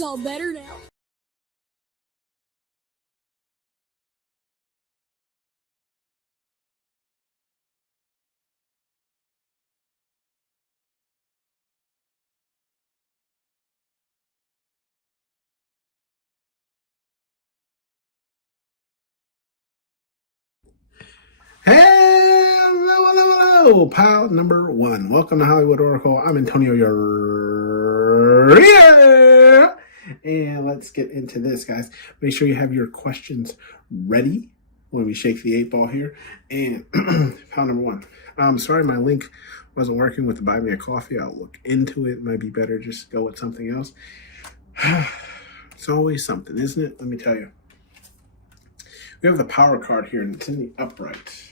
It's all better now. Hello, hello, hello, pal number one. Welcome to Hollywood Oracle. I'm Antonio Uribe. And let's get into this, guys. Make sure you have your questions ready when we shake the 8 ball here. And pal number one. Sorry, my link wasn't working with the Buy Me a Coffee. I'll look into it. Might be better just go with something else. It's always something, isn't it? Let me tell you. We have the power card here, and it's in the upright.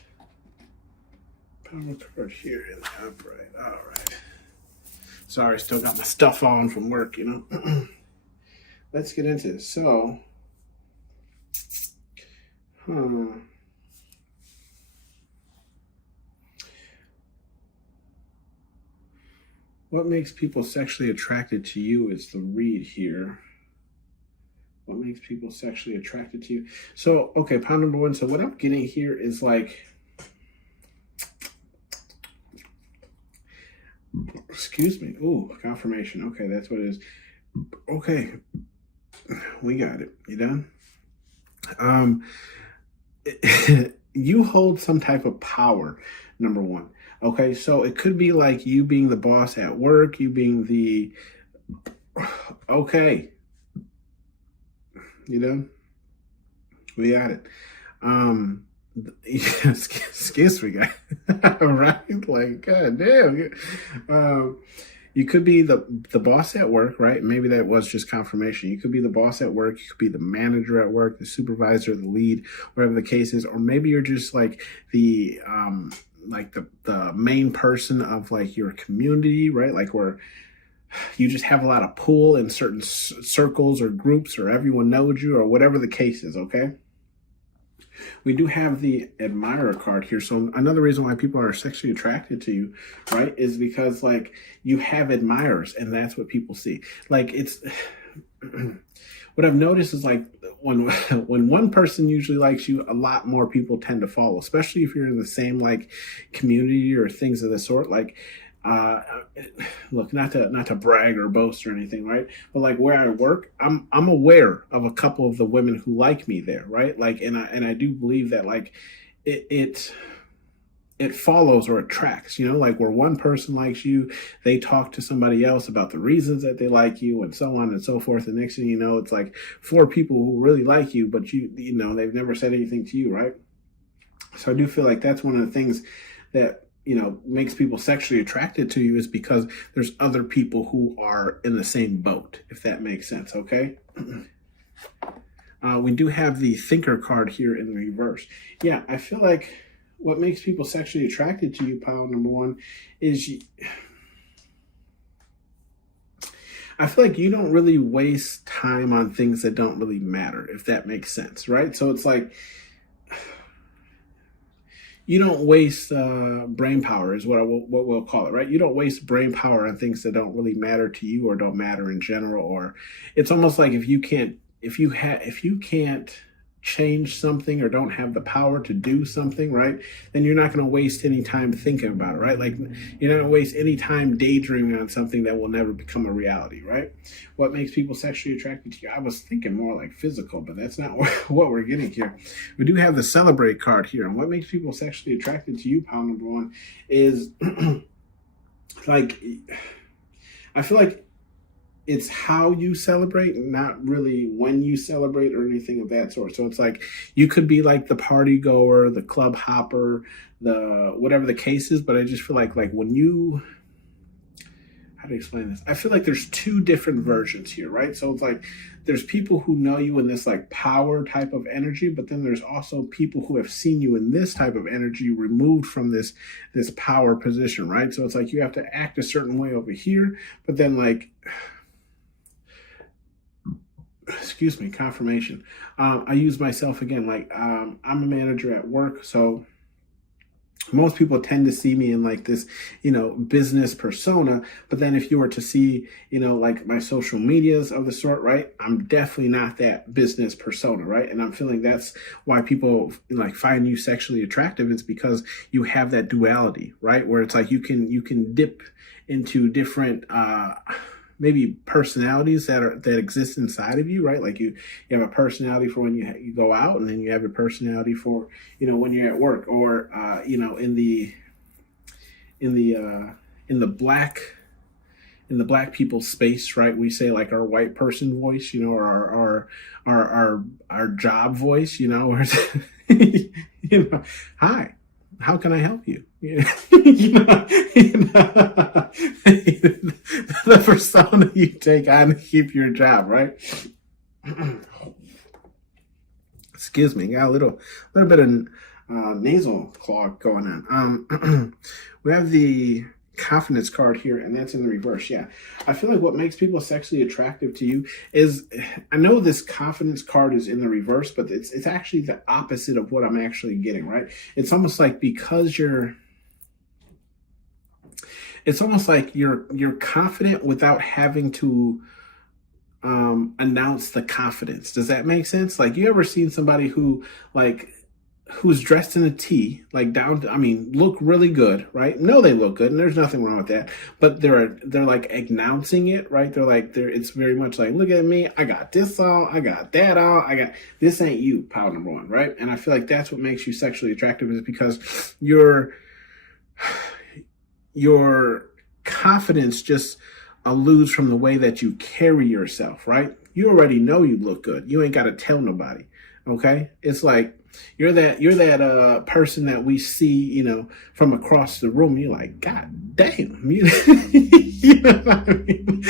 Power card here in the upright. All right. Sorry, still got my stuff on from work, you know. Let's get into this. So, what makes people sexually attracted to you is the read here. What makes people sexually attracted to you? So, okay, pound number one. So what I'm getting here is like, excuse me. Ooh, confirmation. Okay, that's what it is. Okay, we got it. You done? You hold some type of power, number one. Okay, so it could be like you being the boss at work, you being the, okay. You know, we got it. Excuse me, guys. Right? Like, god damn. You could be the boss at work, right? Maybe that was just confirmation. You could be the boss at work. You could be the manager at work, the supervisor, the lead, whatever the case is. Or maybe you're just like the main person of like your community, right? Like where you just have a lot of pull in certain circles or groups, or everyone knows you, or whatever the case is, okay? We do have the admirer card here. So another reason why people are sexually attracted to you, right, is because like you have admirers, and that's what people see. Like it's what I've noticed is like when one person usually likes you, a lot more people tend to follow, especially if you're in the same like community or things of the sort. Like look, not to brag or boast or anything, right? But like where I work, I'm aware of a couple of the women who like me there, right? Like, and I do believe that like it follows or attracts, you know, like where one person likes you, they talk to somebody else about the reasons that they like you, and so on and so forth. And next thing you know, it's like 4 people who really like you, but you know, they've never said anything to you, right? So I do feel like that's one of the things that, you know, makes people sexually attracted to you, is because there's other people who are in the same boat, if that makes sense, okay? We do have the thinker card here in the reverse. Yeah, I feel like what makes people sexually attracted to you, pal number one, is I feel like you don't really waste time on things that don't really matter, if that makes sense, right? So it's like, you don't waste brain power, is what we'll call it, right? You don't waste brain power on things that don't really matter to you or don't matter in general. Or it's almost like if you can't change something or don't have the power to do something, right, then you're not going to waste any time thinking about it, right? Like you're not going to waste any time daydreaming on something that will never become a reality, right? What makes people sexually attracted to you? I was thinking more like physical, but that's not what we're getting here. We do have the celebrate card here, and what makes people sexually attracted to you, pal number one, is like, I feel like it's how you celebrate, not really when you celebrate or anything of that sort. So it's like you could be like the party goer, the club hopper, the whatever the case is. But I just feel like when you, how to explain this? I feel like there's 2 different versions here, right? So it's like there's people who know you in this like power type of energy, but then there's also people who have seen you in this type of energy removed from this power position, right? So it's like you have to act a certain way over here, but then like, excuse me, confirmation. I use myself again. Like I'm a manager at work, so most people tend to see me in like this, business persona. But then if you were to see, like my social medias of the sort, right, I'm definitely not that business persona, right? And I'm feeling that's why people like find you sexually attractive. It's because you have that duality, right? Where it's like you can dip into different, maybe personalities that exist inside of you, right? Like you have a personality for when you go out, and then you have a personality for when you're at work, or in the in the black people space, right? We say like our white person voice, or our job voice, or hi, how can I help you? The persona you take on to keep your job, right? Excuse me, got a little bit of nasal clog going on. We have the confidence card here, and that's in the reverse. Yeah, I feel like what makes people sexually attractive to you is, I know this confidence card is in the reverse, but it's actually the opposite of what I'm actually getting, right? It's almost like you're confident without having to announce the confidence. Does that make sense? Like, you ever seen somebody who's dressed in a tee, like look really good, right? No, they look good, and there's nothing wrong with that. But they're like announcing it, right? It's very much like, look at me, I got this all, I got that all, this ain't you, pile number one, right? And I feel like that's what makes you sexually attractive, is because your confidence just alludes from the way that you carry yourself, right? You already know you look good. You ain't got to tell nobody. Okay? It's like you're that person that we see, from across the room. You're like, God damn. You know what I mean?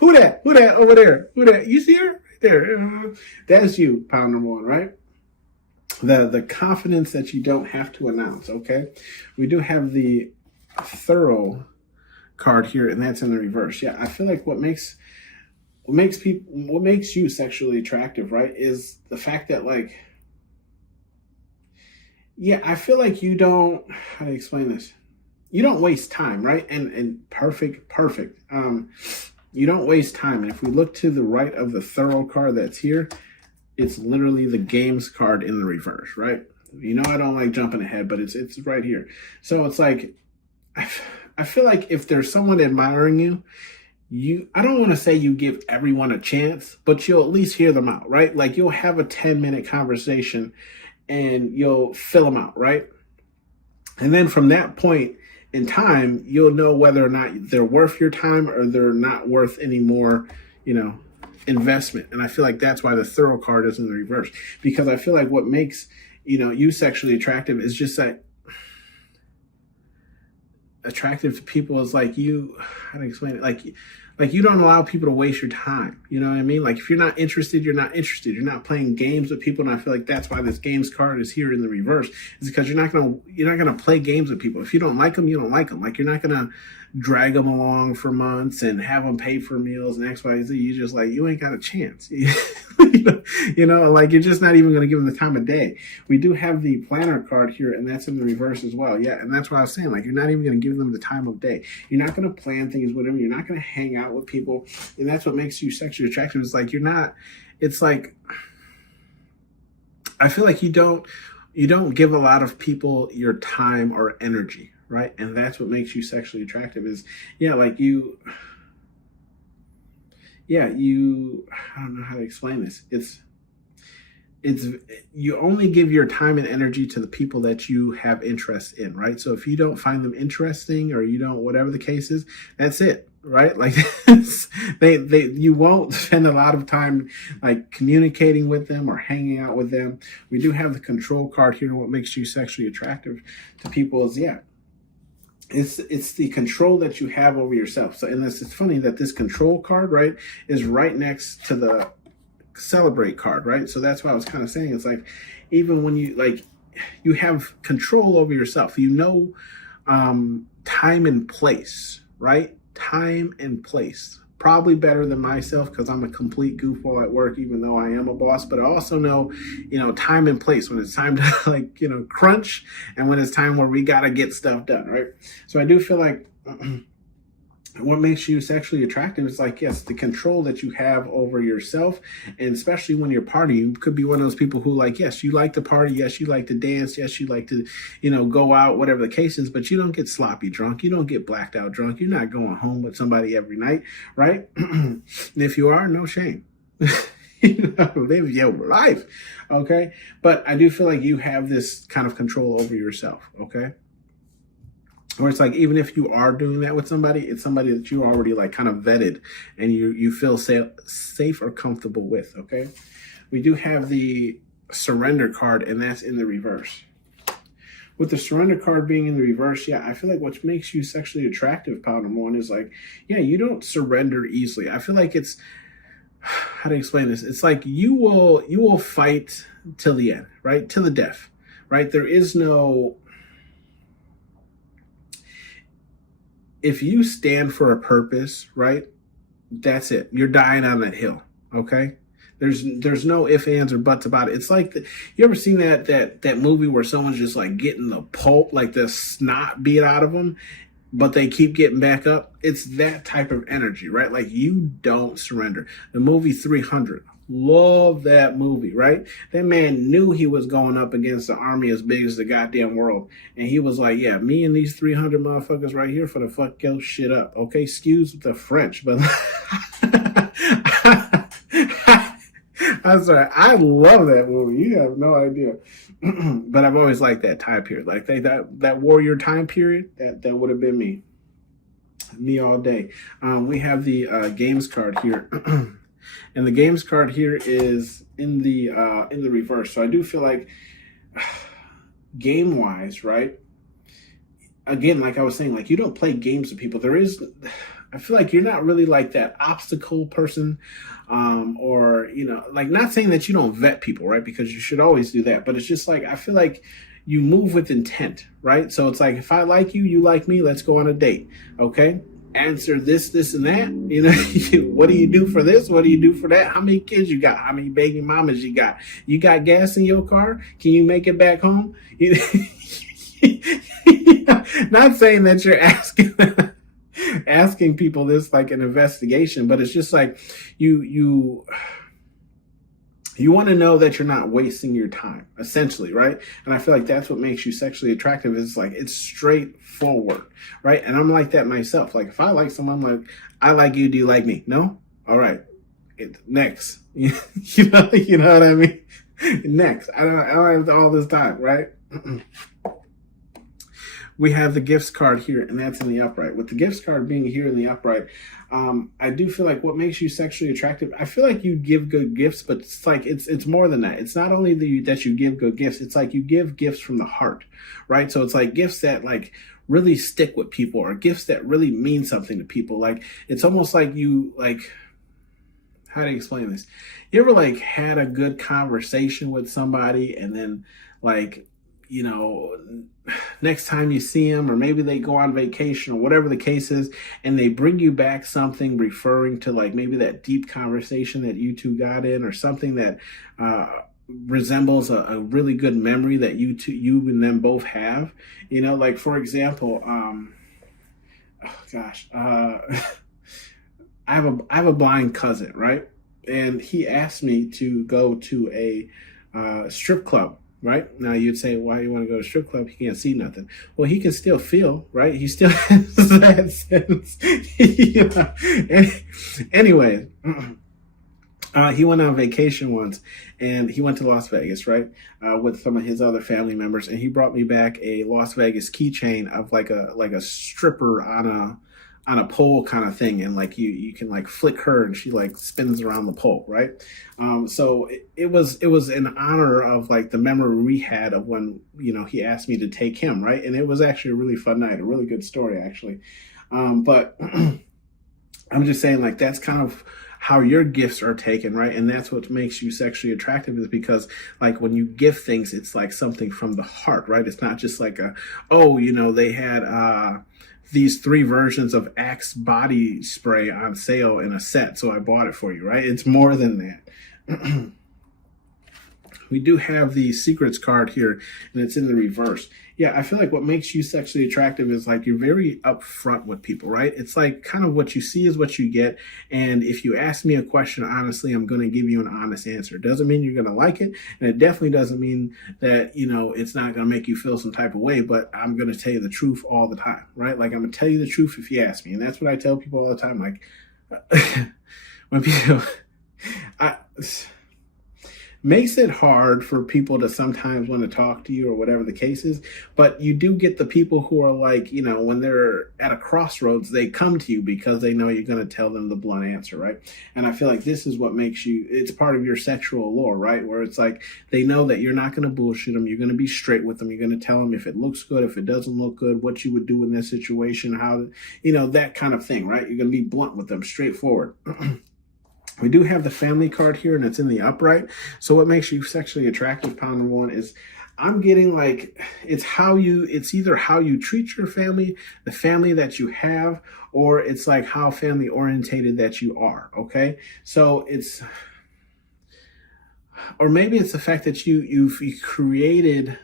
Who that over there? Who that? You see her? Right there. That's you, pound number one, right? The confidence that you don't have to announce, okay? We do have the thorough card here, and that's in the reverse. Yeah, I feel like what makes you sexually attractive, right, is the fact that, like, yeah, I feel like you don't, how to explain this? You don't waste time, right? And perfect. You don't waste time. And if we look to the right of the thorough card that's here, it's literally the games card in the reverse, right? I don't like jumping ahead, but it's right here. So it's like, I feel like if there's someone admiring you, I don't want to say you give everyone a chance, but you'll at least hear them out, right? Like, you'll have a 10-minute conversation and you'll fill them out, right? And then from that point in time, you'll know whether or not they're worth your time or they're not worth any more, investment. And I feel like that's why the thorough card is in the reverse, because I feel like what makes, you sexually attractive is just that attractive to people is like, how to explain it? Like you don't allow people to waste your time. You know what I mean? Like, if you're not interested, you're not interested. You're not playing games with people. And I feel like that's why this games card is here in the reverse, is because you're not going to play games with people. If you don't like them, you don't like them. Like, you're not going to drag them along for months and have them pay for meals and X, Y, Z. You just like, you ain't got a chance. Like, you're just not even going to give them the time of day. We do have the planner card here, and that's in the reverse as well. Yeah, and that's what I was saying. Like, you're not even going to give them the time of day. You're not going to plan things with them. You're not going to hang out with people. And that's what makes you sexually attractive. It's like, it's like, I feel like you don't give a lot of people your time or energy, right? And that's what makes you sexually attractive, is, I don't know how to explain this. It's you only give your time and energy to the people that you have interest in, right? So if you don't find them interesting, or you don't, whatever the case is, that's it, right? Like, you won't spend a lot of time like communicating with them or hanging out with them. We do have the control card here. What makes you sexually attractive to people is, it's the control that you have over yourself. So, and it's funny that this control card, right, is right next to the celebrate card, right? So that's why I was kind of saying, it's like, even when you have control over yourself, time and place, right? Time and place. probably better than myself because I'm a complete goofball at work, even though I am a boss. But I also know, time and place when it's time to crunch and when it's time where we got to get stuff done, right? So I do feel like what makes you sexually attractive is yes, the control that you have over yourself. And especially when you're partying, you could be one of those people who yes, you like to party. Yes, you like to dance. Yes, you like to, go out, whatever the case is, but you don't get sloppy drunk. You don't get blacked out drunk. You're not going home with somebody every night, right? And if you are, no shame. Live your life. Okay. But I do feel like you have this kind of control over yourself. Okay. Where it's even if you are doing that with somebody, it's somebody that you already kind of vetted and you feel safe or comfortable with, okay? We do have the surrender card, and that's in the reverse. With the surrender card being in the reverse, I feel like what makes you sexually attractive, Powder One, is you don't surrender easily. I feel like it's, how to explain this? It's you will fight till the end, right? Till the death, right? There is no... If you stand for a purpose, right, that's it. You're dying on that hill, okay? There's no ifs, ands, or buts about it. It's you ever seen that movie where someone's just getting the pulp, the snot beat out of them, but they keep getting back up? It's that type of energy, right? You don't surrender. The movie 300. Love that movie, right? That man knew he was going up against an army as big as the goddamn world. And he was yeah, me and these 300 motherfuckers right here for the fuck your shit up. Okay, excuse the French, but I'm sorry. I love that movie. You have no idea. But I've always liked that time period. That warrior time period, that would have been me. Me all day. We have the games card here. And the games card here is in the reverse. So I do feel game wise, right? Again, like I was saying, you don't play games with people. I feel you're not really that obstacle person, or not saying that you don't vet people, right? Because you should always do that. But it's just I feel you move with intent, right? So it's if I like you, you like me, let's go on a date, okay? Answer this, and that. What do you do for this? What do you do for that? How many kids you got? How many baby mamas you got? You got gas in your car? Can you make it back home? Not saying that you're asking people this an investigation, but it's just you want to know that you're not wasting your time, essentially, right? And I feel that's what makes you sexually attractive is it's straightforward, right? And I'm like that myself. If I like someone, I like you, do you like me? No? All right. Next. You know what I mean? Next. I don't have all this time, right? We have the gifts card here, and that's in the upright. With the gifts card being here in the upright, I do feel what makes you sexually attractive, I feel you give good gifts, but it's more than that. It's not only that you give good gifts, it's you give gifts from the heart, right? So it's gifts that really stick with people, or gifts that really mean something to people. It's almost you how do you explain this? You ever had a good conversation with somebody, and then next time you see them, or maybe they go on vacation or whatever the case is, and they bring you back something referring to maybe that deep conversation that you two got in, or something that resembles a really good memory that you and them both have. For example, I have a blind cousin, right? And he asked me to go to a strip club. Right? Now you'd say, why you want to go to a strip club? He can't see nothing. Well, he can still feel, right? He still has that sense. Anyway, he went on vacation once, and he went to Las Vegas, right? With some of his other family members, and he brought me back a Las Vegas keychain of a stripper on a pole kind of thing, and you can flick her and she spins around the pole, right? So it was in honor of the memory we had of when he asked me to take him, right? And it was actually a really fun night, a really good story actually. But I'm just saying that's kind of how your gifts are taken, right? And that's what makes you sexually attractive, is because like when you gift things, it's like something from the heart, right? It's not just like they had these 3 versions of Axe body spray on sale in a set, so I bought it for you, right? It's more than that. We do have the secrets card here, and it's in the reverse. Yeah, I feel like what makes you sexually attractive is like you're very upfront with people, right? It's like kind of what you see is what you get. And if you ask me a question, honestly, I'm going to give you an honest answer. It doesn't mean you're going to like it. And it definitely doesn't mean that, it's not going to make you feel some type of way, but I'm going to tell you the truth all the time, right? Like I'm going to tell you the truth if you ask me. And that's what I tell people all the time. Like when people, makes it hard for people to sometimes want to talk to you or whatever the case is. But you do get the people who are like, when they're at a crossroads, they come to you because they know you're going to tell them the blunt answer, right? And I feel like this is what makes it's part of your sexual allure, right? Where it's like they know that you're not going to bullshit them. You're going to be straight with them. You're going to tell them if it looks good, if it doesn't look good, what you would do in this situation, how, that kind of thing, right? You're going to be blunt with them, straightforward. We do have the family card here, and it's in the upright. So what makes you sexually attractive, pound one, is I'm getting like it's either how you treat your family, the family that you have, or it's like how family orientated that you are. Okay, so or maybe it's the fact that you've created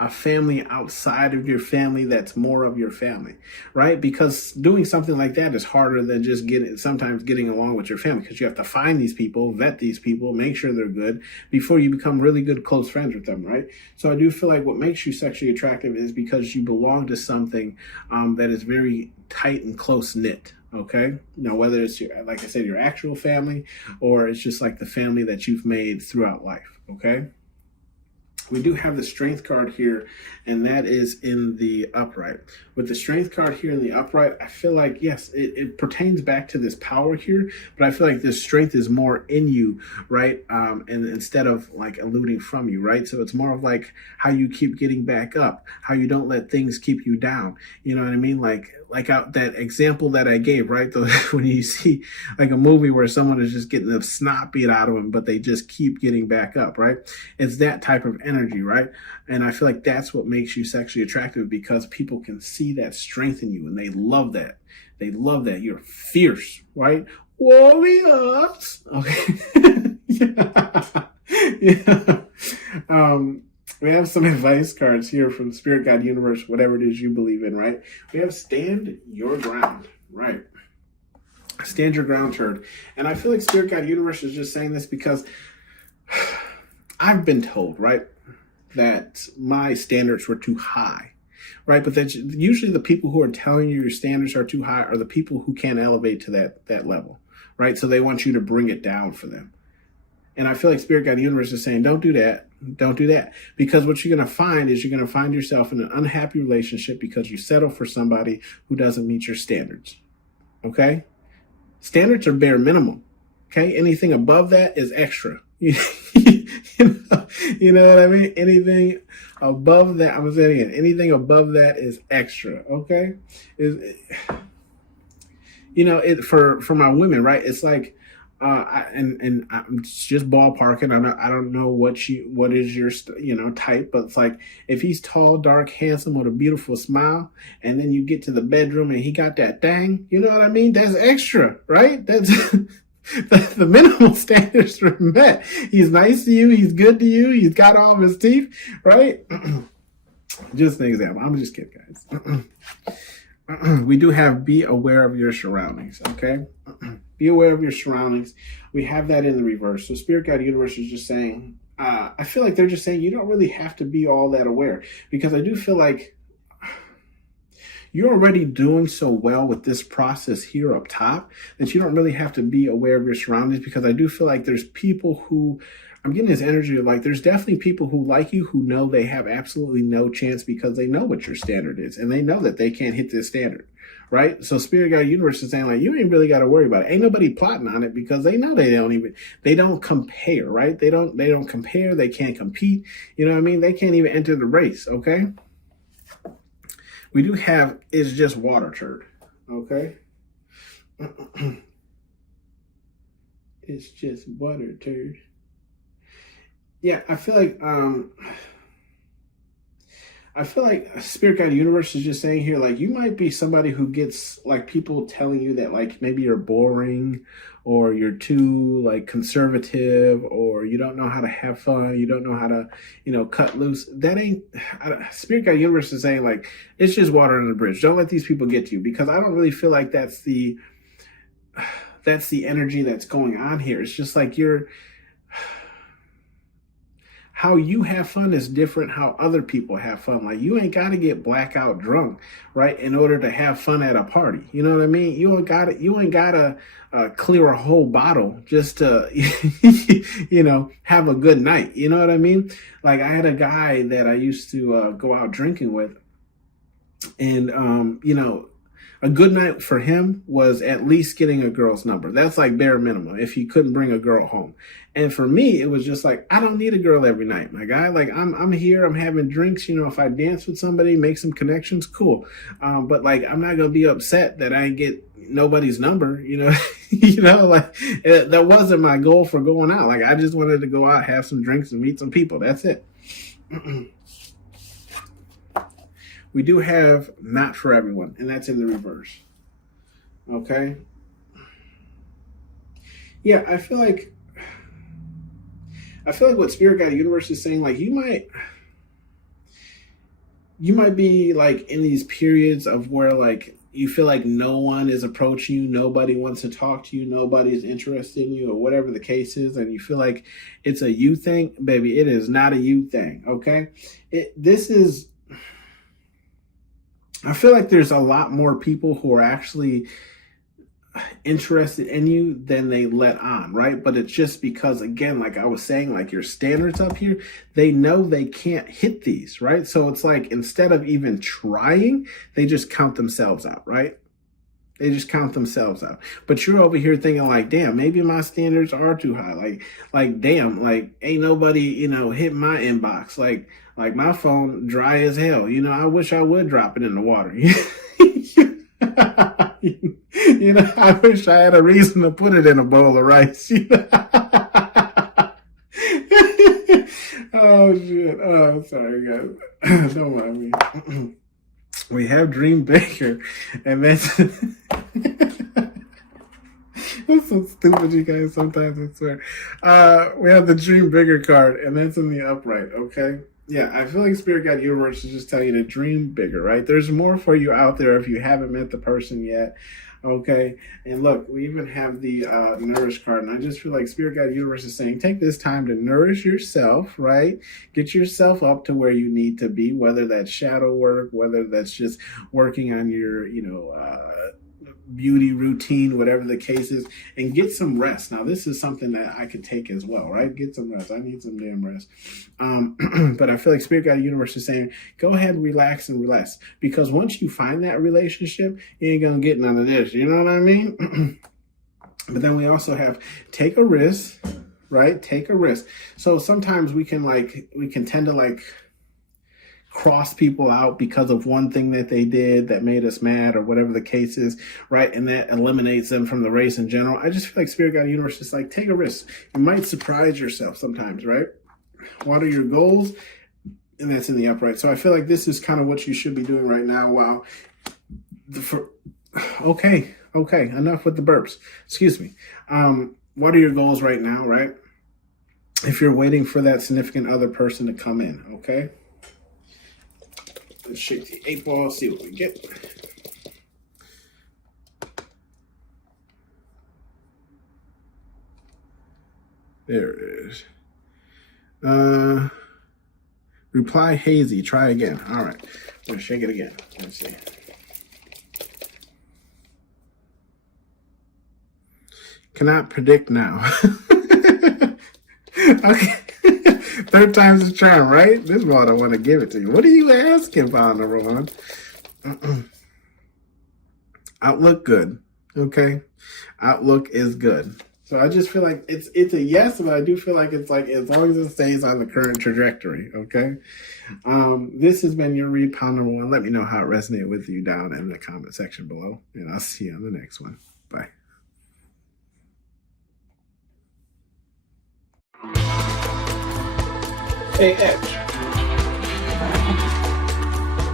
a family outside of your family that's more of your family, right? Because doing something like that is harder than just sometimes getting along with your family, because you have to find these people, vet these people, make sure they're good before you become really good close friends with them, right? So I do feel like what makes you sexually attractive is because you belong to something that is very tight and close knit. Okay. Now, whether it's like I said, your actual family, or it's just like the family that you've made throughout life. Okay. We do have the strength card here, and that is in the upright. With the strength card here in the upright, I feel like, yes, it pertains back to this power here, but I feel like this strength is more in you, right? And instead of like eluding from you, right? So it's more of like how you keep getting back up, how you don't let things keep you down. You know what I mean? Like that example that I gave, right? When you see like a movie where someone is just getting the snot beat out of them, but they just keep getting back up, right? It's that type of energy, right? And I feel like that's what makes you sexually attractive, because people can see that strength in you, and they love that. They love that. You're fierce, right? Warriors. Okay. Yeah. We have some advice cards here from Spirit, God, Universe, whatever it is you believe in, right? We have stand your ground, right? Stand your ground, turd. And I feel like Spirit, God, Universe is just saying this because I've been told, right, that my standards were too high, right? But that usually the people who are telling you your standards are too high are the people who can't elevate to that level, right? So they want you to bring it down for them. And I feel like Spirit, God, Universe is saying, don't do that. Don't do that. Because what you're going to find is you're going to find yourself in an unhappy relationship because you settle for somebody who doesn't meet your standards. Okay? Standards are bare minimum. Okay? Anything above that is extra. You know what I mean? Anything above that, I'm saying it, anything above that is extra. Okay? For my women, right? It's like, and I'm just ballparking. I don't know what is your type, but it's like if he's tall, dark, handsome with a beautiful smile, and then you get to the bedroom and he got that thing, you know what I mean? That's extra, right? That's the minimal standards are met. He's nice to you. He's good to you. He's got all of his teeth, right? Just an example. I'm just kidding, guys. We do have be aware of your surroundings, okay? Be aware of your surroundings. We have that in the reverse. So Spirit, God, Universe is just saying, I feel like they're just saying you don't really have to be all that aware, because I do feel like you're already doing so well with this process here up top that you don't really have to be aware of your surroundings, because I do feel like there's people who, I'm getting this energy of like, there's definitely people who like you who know they have absolutely no chance because they know what your standard is and they know that they can't hit this standard, right? So Spirit, God, Universe is saying like, you ain't really got to worry about it. Ain't nobody plotting on it because they know they don't compare, right? They don't compare. They can't compete. You know what I mean? They can't even enter the race. Okay. We do have is just water, turd. Okay. It's just water, turd. Yeah, I feel like Spirit Guide Universe is just saying here, like, you might be somebody who gets, like, people telling you that, like, maybe you're boring or you're too, like, conservative or you don't know how to have fun. You don't know how to, cut loose. That ain't, Spirit Guide Universe is saying, like, it's just water under the bridge. Don't let these people get to you, because I don't really feel like that's the energy that's going on here. It's just like how you have fun is different how other people have fun. Like, you ain't got to get blackout drunk, right, in order to have fun at a party. You know what I mean? You ain't got to clear a whole bottle just to, have a good night. You know what I mean? Like, I had a guy that I used to go out drinking with, and, a good night for him was at least getting a girl's number. That's like bare minimum if he couldn't bring a girl home. And for me, it was just like, I don't need a girl every night, my guy. Like, I'm here, I'm having drinks. If I dance with somebody, make some connections, cool. But like, I'm not gonna be upset that I get nobody's number. Like, that wasn't my goal for going out. Like, I just wanted to go out, have some drinks, and meet some people. That's it. We do have not for everyone, and that's in the reverse. Okay? Yeah, I feel like what Spirit Guide Universe is saying, like, you might be like in these periods of where, like, you feel like no one is approaching you, nobody wants to talk to you, nobody's interested in you, or whatever the case is, and you feel like it's a you thing. Baby, it is not a you thing, okay? I feel like there's a lot more people who are actually interested in you than they let on, right? But it's just because, again, like I was saying, like, your standards up here, they know they can't hit these, right? So it's like, instead of even trying, they just count themselves out, right? They just count themselves out. But you're over here thinking, like, damn, maybe my standards are too high. Like, damn, like, ain't nobody, hit my inbox. Like my phone dry as hell. I wish I would drop it in the water. I wish I had a reason to put it in a bowl of rice. Oh, shit. Oh, sorry, guys. Don't mind me. We have Dream Baker, and that's that's so stupid, you guys. Sometimes, I swear. We have the Dream Bigger card, and that's in the upright. Okay, yeah. I feel like Spirit Guide Universe is just telling you to dream bigger, right? There's more for you out there if you haven't met the person yet. Okay, and look, we even have the Nourish card, and I just feel like Spirit Guide Universe is saying, take this time to nourish yourself, right? Get yourself up to where you need to be, whether that's shadow work, whether that's just working on your, beauty routine, whatever the case is, and get some rest. Now, this is something that I could take as well, right? Get some rest. I need some damn rest. But I feel like Spirit Guide Universe is saying, go ahead, relax, because once you find that relationship, you ain't gonna get none of this. You know what I mean? But then we also have take a risk, right? Take a risk. So sometimes we can tend to cross people out because of one thing that they did that made us mad, or whatever the case is, right? And that eliminates them from the race in general. I just feel like Spirit Guide Universe is like, take a risk. You might surprise yourself sometimes, right? What are your goals? And that's in the upright. So I feel like this is kind of what you should be doing right now. Wow. Okay, enough with the burps. Excuse me. What are your goals right now, right? If you're waiting for that significant other person to come in, okay? Let's shake the 8-ball, see what we get. There it is. Reply hazy. Try again. All right. I'm going to shake it again. Let's see. Cannot predict now. Okay. Third time's the charm, right? This is what I want to give it to you. What are you asking, Father Ron? Outlook good. Okay. Outlook is good. So I just feel like it's a yes, but I do feel like it's like, as long as it stays on the current trajectory, okay? This has been your read, Pound Number 1. Let me know how it resonated with you down in the comment section below, and I'll see you on the next one. Bye. A-H.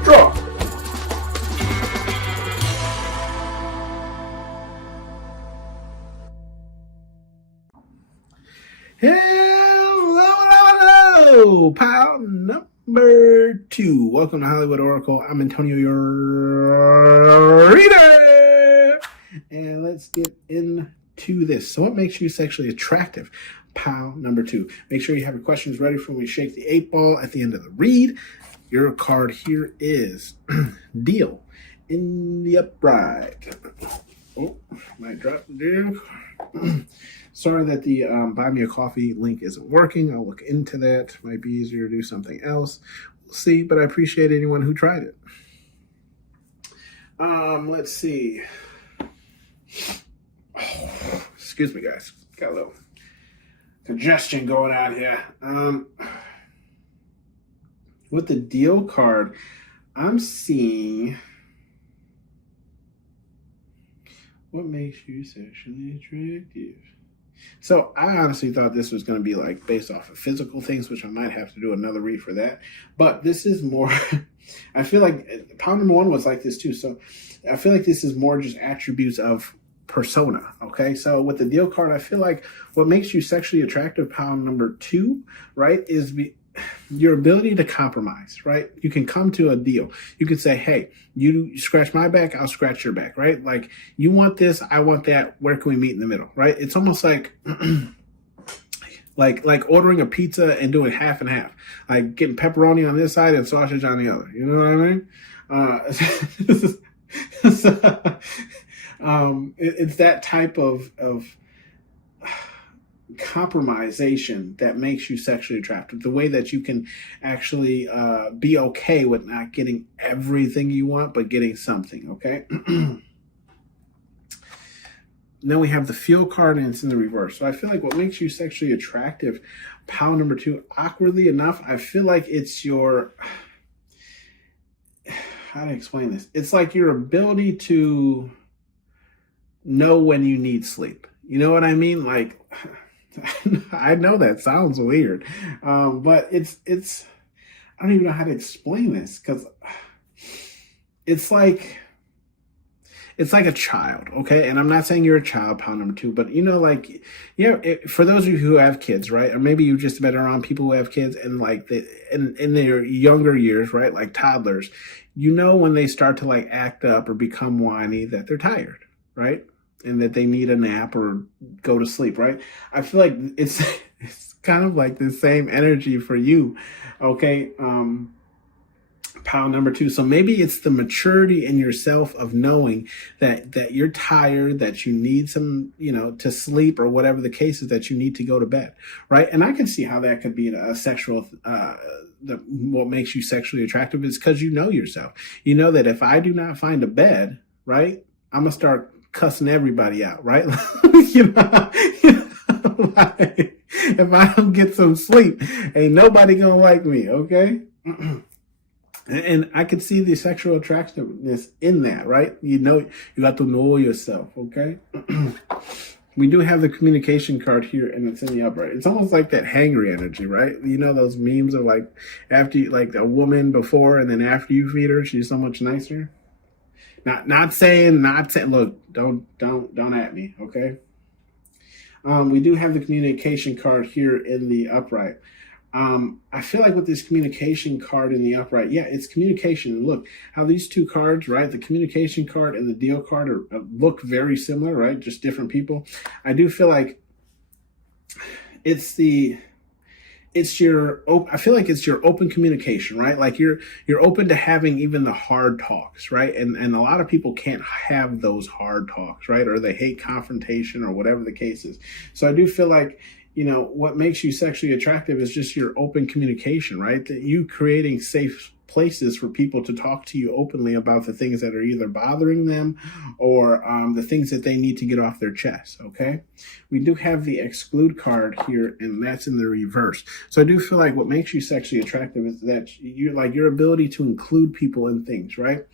Draw. Hello, pile number 2. Welcome to Hollywood Oracle. I'm Antonio, your reader. And let's get into this. So what makes you sexually attractive? Pile number 2. Make sure you have your questions ready for when we shake the 8 ball at the end of the read. Your card here is Deal in the Upright. Oh, might drop the deal. Sorry that the Buy Me a Coffee link isn't working. I'll look into that. Might be easier to do something else. We'll see, but I appreciate anyone who tried it. Let's see. Oh, excuse me, guys. Got a little congestion going on here. With the Deal card, I'm seeing what makes you sexually attractive. So I honestly thought this was going to be like based off of physical things, which I might have to do another read for that. But this is more, I feel like pile number 1 was like this too. So I feel like this is more just attributes of persona. Okay. So with the Deal card, I feel like what makes you sexually attractive, pile number 2, right, is your ability to compromise, right? You can come to a deal. You can say, hey, you scratch my back, I'll scratch your back, right? Like, you want this, I want that. Where can we meet in the middle, right? It's almost like like ordering a pizza and doing half and half, like getting pepperoni on this side and sausage on the other. You know what I mean? It's that type of compromisation that makes you sexually attractive. The way that you can actually be okay with not getting everything you want, but getting something, okay? Then we have the Feel card, and it's in the reverse. So I feel like what makes you sexually attractive, pile number 2, awkwardly enough, I feel like it's your, how to explain this? It's like your ability to know when you need sleep. You know what I mean? Like, I know that sounds weird, but it's I don't even know how to explain this, because it's like a child, okay? And I'm not saying you're a child, pile number 2, but you know, like, yeah, for those of you who have kids, right, or maybe you've just been around people who have kids, and like in their younger years, right, like toddlers, you know, when they start to like act up or become whiny, that they're tired, right? And that they need a nap or go to sleep, right? I feel like it's kind of like the same energy for you, okay? Pile number 2. So maybe it's the maturity in yourself of knowing that you're tired, that you need some, you know, to sleep, or whatever the case is, that you need to go to bed, right? And I can see how that could be a sexual, what makes you sexually attractive is because you know yourself. You know that if I do not find a bed, right, I'm going to start cussing everybody out, right? Like, if I don't get some sleep, ain't nobody gonna like me, okay? And I can see the sexual attractiveness in that, right? You know, you got to know yourself, okay? We do have the communication card here, and it's in the upright. It's almost like that hangry energy, right? You know those memes of like, after you, like a woman before and then after you feed her, she's so much nicer. Not saying, look, don't at me, okay? We do have the communication card here in the upright. I feel like with this communication card in the upright, yeah, it's communication. Look how these two cards, right? The communication card and the Deal card look very similar, right? Just different people. I do feel like I feel like it's your open communication, right? Like you're open to having even the hard talks, right? And a lot of people can't have those hard talks, right? Or they hate confrontation or whatever the case is. So I do feel like, you know, what makes you sexually attractive is just your open communication, right? That you creating safe places for people to talk to you openly about the things that are either bothering them or the things that they need to get off their chest, okay? We do have the Exclude card here, and that's in the reverse. So I do feel like what makes you sexually attractive is that you're like your ability to include people in things, right?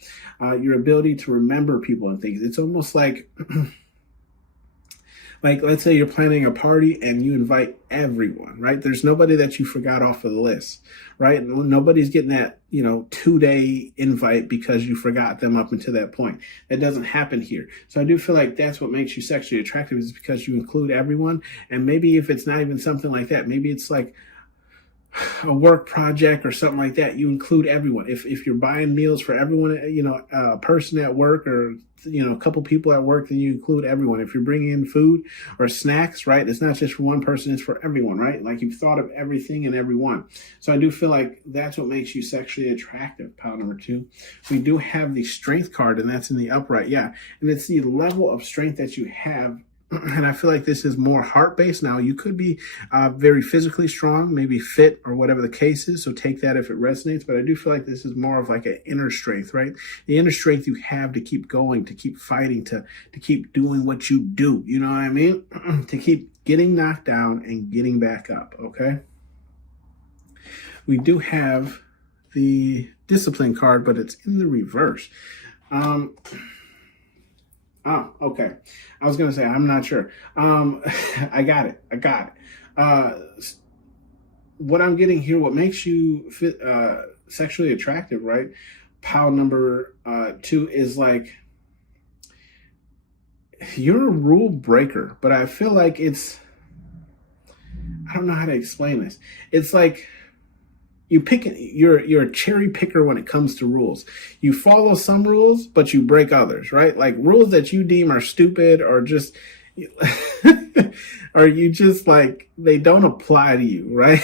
Your ability to remember people and things. It's almost like Like, let's say you're planning a party and you invite everyone, right? There's nobody that you forgot off of the list, right? Nobody's getting that, 2-day invite because you forgot them up until that point. That doesn't happen here. So I do feel like that's what makes you sexually attractive, is because you include everyone. And maybe if it's not even something like that, maybe it's like a work project or something like that, you include everyone. If you're buying meals for everyone, a person at work, or a couple people at work, then you include everyone. If you're bringing in food or snacks, right, it's not just for one person, it's for everyone, right? Like, you've thought of everything and everyone. So I do feel like that's what makes you sexually attractive. Pile number 2, we do have the strength card, and that's in the upright. Yeah, and it's the level of strength that you have. And I feel like this is more heart-based. Now, you could be very physically strong, maybe fit, or whatever the case is. So take that if it resonates. But I do feel like this is more of like an inner strength, right? The inner strength you have to keep going, to keep fighting, to keep doing what you do. You know what I mean? To keep getting knocked down and getting back up, okay? We do have the discipline card, but it's in the reverse. Oh, okay. I was going to say, I'm not sure. I got it. What I'm getting here, what makes you sexually attractive, right? Pile number 2 is like, you're a rule breaker, but I feel like I don't know how to explain this. It's like, you're a cherry picker when it comes to rules. You follow some rules, but you break others, right? Like, rules that you deem are stupid, or just, or you just like, they don't apply to you, right?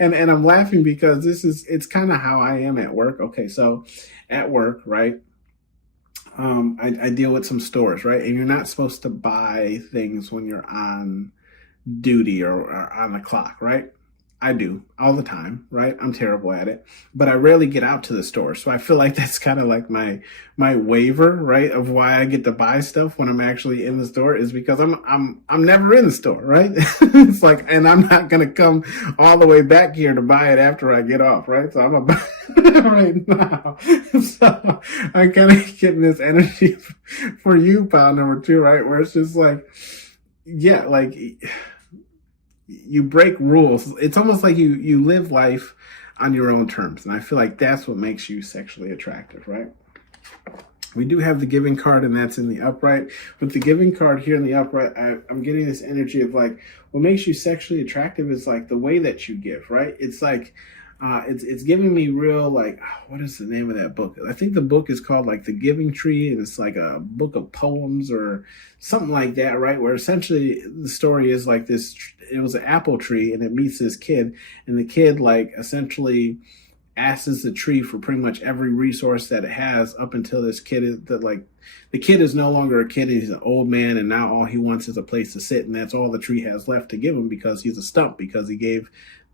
and I'm laughing because it's kind of how I am at work. Okay, so at work, right? I deal with some stores, right? And you're not supposed to buy things when you're on duty or on the clock, right? I do all the time, right? I'm terrible at it, but I rarely get out to the store. So I feel like that's kind of like my waiver, right? Of why I get to buy stuff when I'm actually in the store, is because I'm never in the store, right? It's like, and I'm not going to come all the way back here to buy it after I get off, right? So I'm going to buy it right now. So I'm kind of getting this energy for you, pile number 2, right? Where it's just like, yeah, like, you break rules. It's almost like you live life on your own terms. And I feel like that's what makes you sexually attractive, right? We do have the giving card, and that's in the upright. With the giving card here in the upright, I'm getting this energy of like, what makes you sexually attractive is like the way that you give, right? It's like, it's giving me real, like, what is the name of that book? I think the book is called like The Giving Tree, and it's like a book of poems or something like that, right? Where essentially the story is like this, it was an apple tree, and it meets this kid, and the kid like essentially asks the tree for pretty much every resource that it has, up until this kid is the kid is no longer a kid, he's an old man, and now all he wants is a place to sit, and that's all the tree has left to give him, because he's a stump, because he gave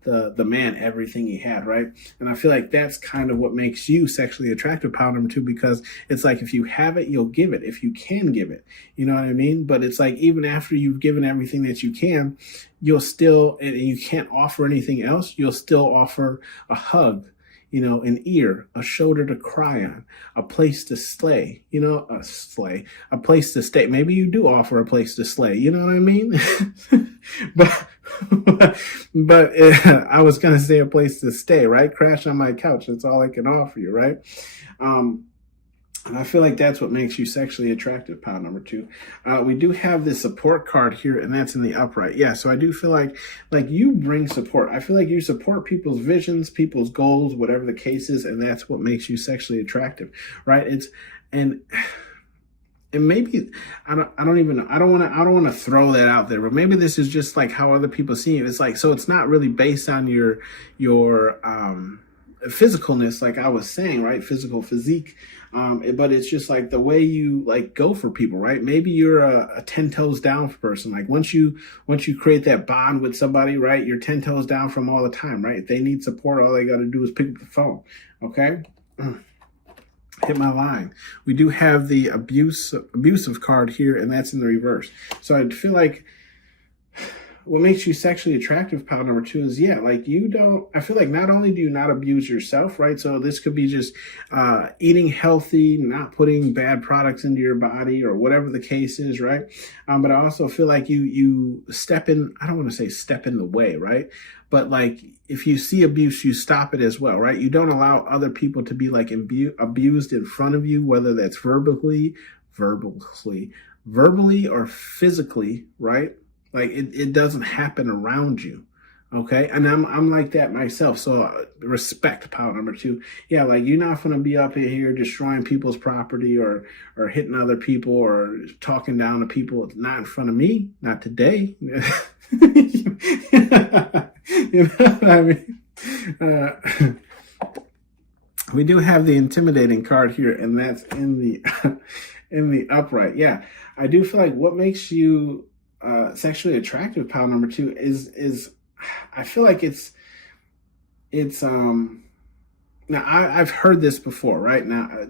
the man everything he had, right? And I feel like that's kind of what makes you sexually attractive, pile number 2, because it's like, if you have it, you'll give it, if you can give it, you know what I mean? But it's like, even after you've given everything that you can, you'll still, and you can't offer anything else, you'll still offer a hug, an ear, a shoulder to cry on, a place to slay, a place to stay. Maybe you do offer a place to slay, you know what I mean? but I was going to say a place to stay, right? Crash on my couch. That's all I can offer you, right? And I feel like that's what makes you sexually attractive, pile number 2. We do have this support card here, and that's in the upright. Yeah, so I do feel like you bring support. I feel like you support people's visions, people's goals, whatever the case is, and that's what makes you sexually attractive, right? And maybe I don't want to throw that out there, but maybe this is just like how other people see it. It's like, so it's not really based on your physicalness, like I was saying, right? Physique. But it's just like the way you like go for people, right? Maybe you're a 10 toes down person. Like once you create that bond with somebody, right? You're 10 toes down from all the time, right? If they need support, all they got to do is pick up the phone. Okay. Hit my line. We do have the abusive card here, and that's in the reverse. So I feel like what makes you sexually attractive, pile number two, is like I feel like not only do you not abuse yourself, right? So this could be just eating healthy, not putting bad products into your body or whatever the case is, right? But I also feel like you step in, I don't want to say step in the way, right? But like if you see abuse, you stop it as well, right? You don't allow other people to be like abused in front of you, whether that's verbally or physically, right? Like it doesn't happen around you. Okay. And I'm like that myself. So respect, pile number two. Yeah. Like you're not going to be up in here destroying people's property or hitting other people or talking down to people. Not in front of me. Not today. You know what I mean? We do have the intimidating card here, and that's in the in the upright. Yeah. I do feel like what makes you sexually attractive, pile number two, is I feel like it's now I've heard this before, right? Now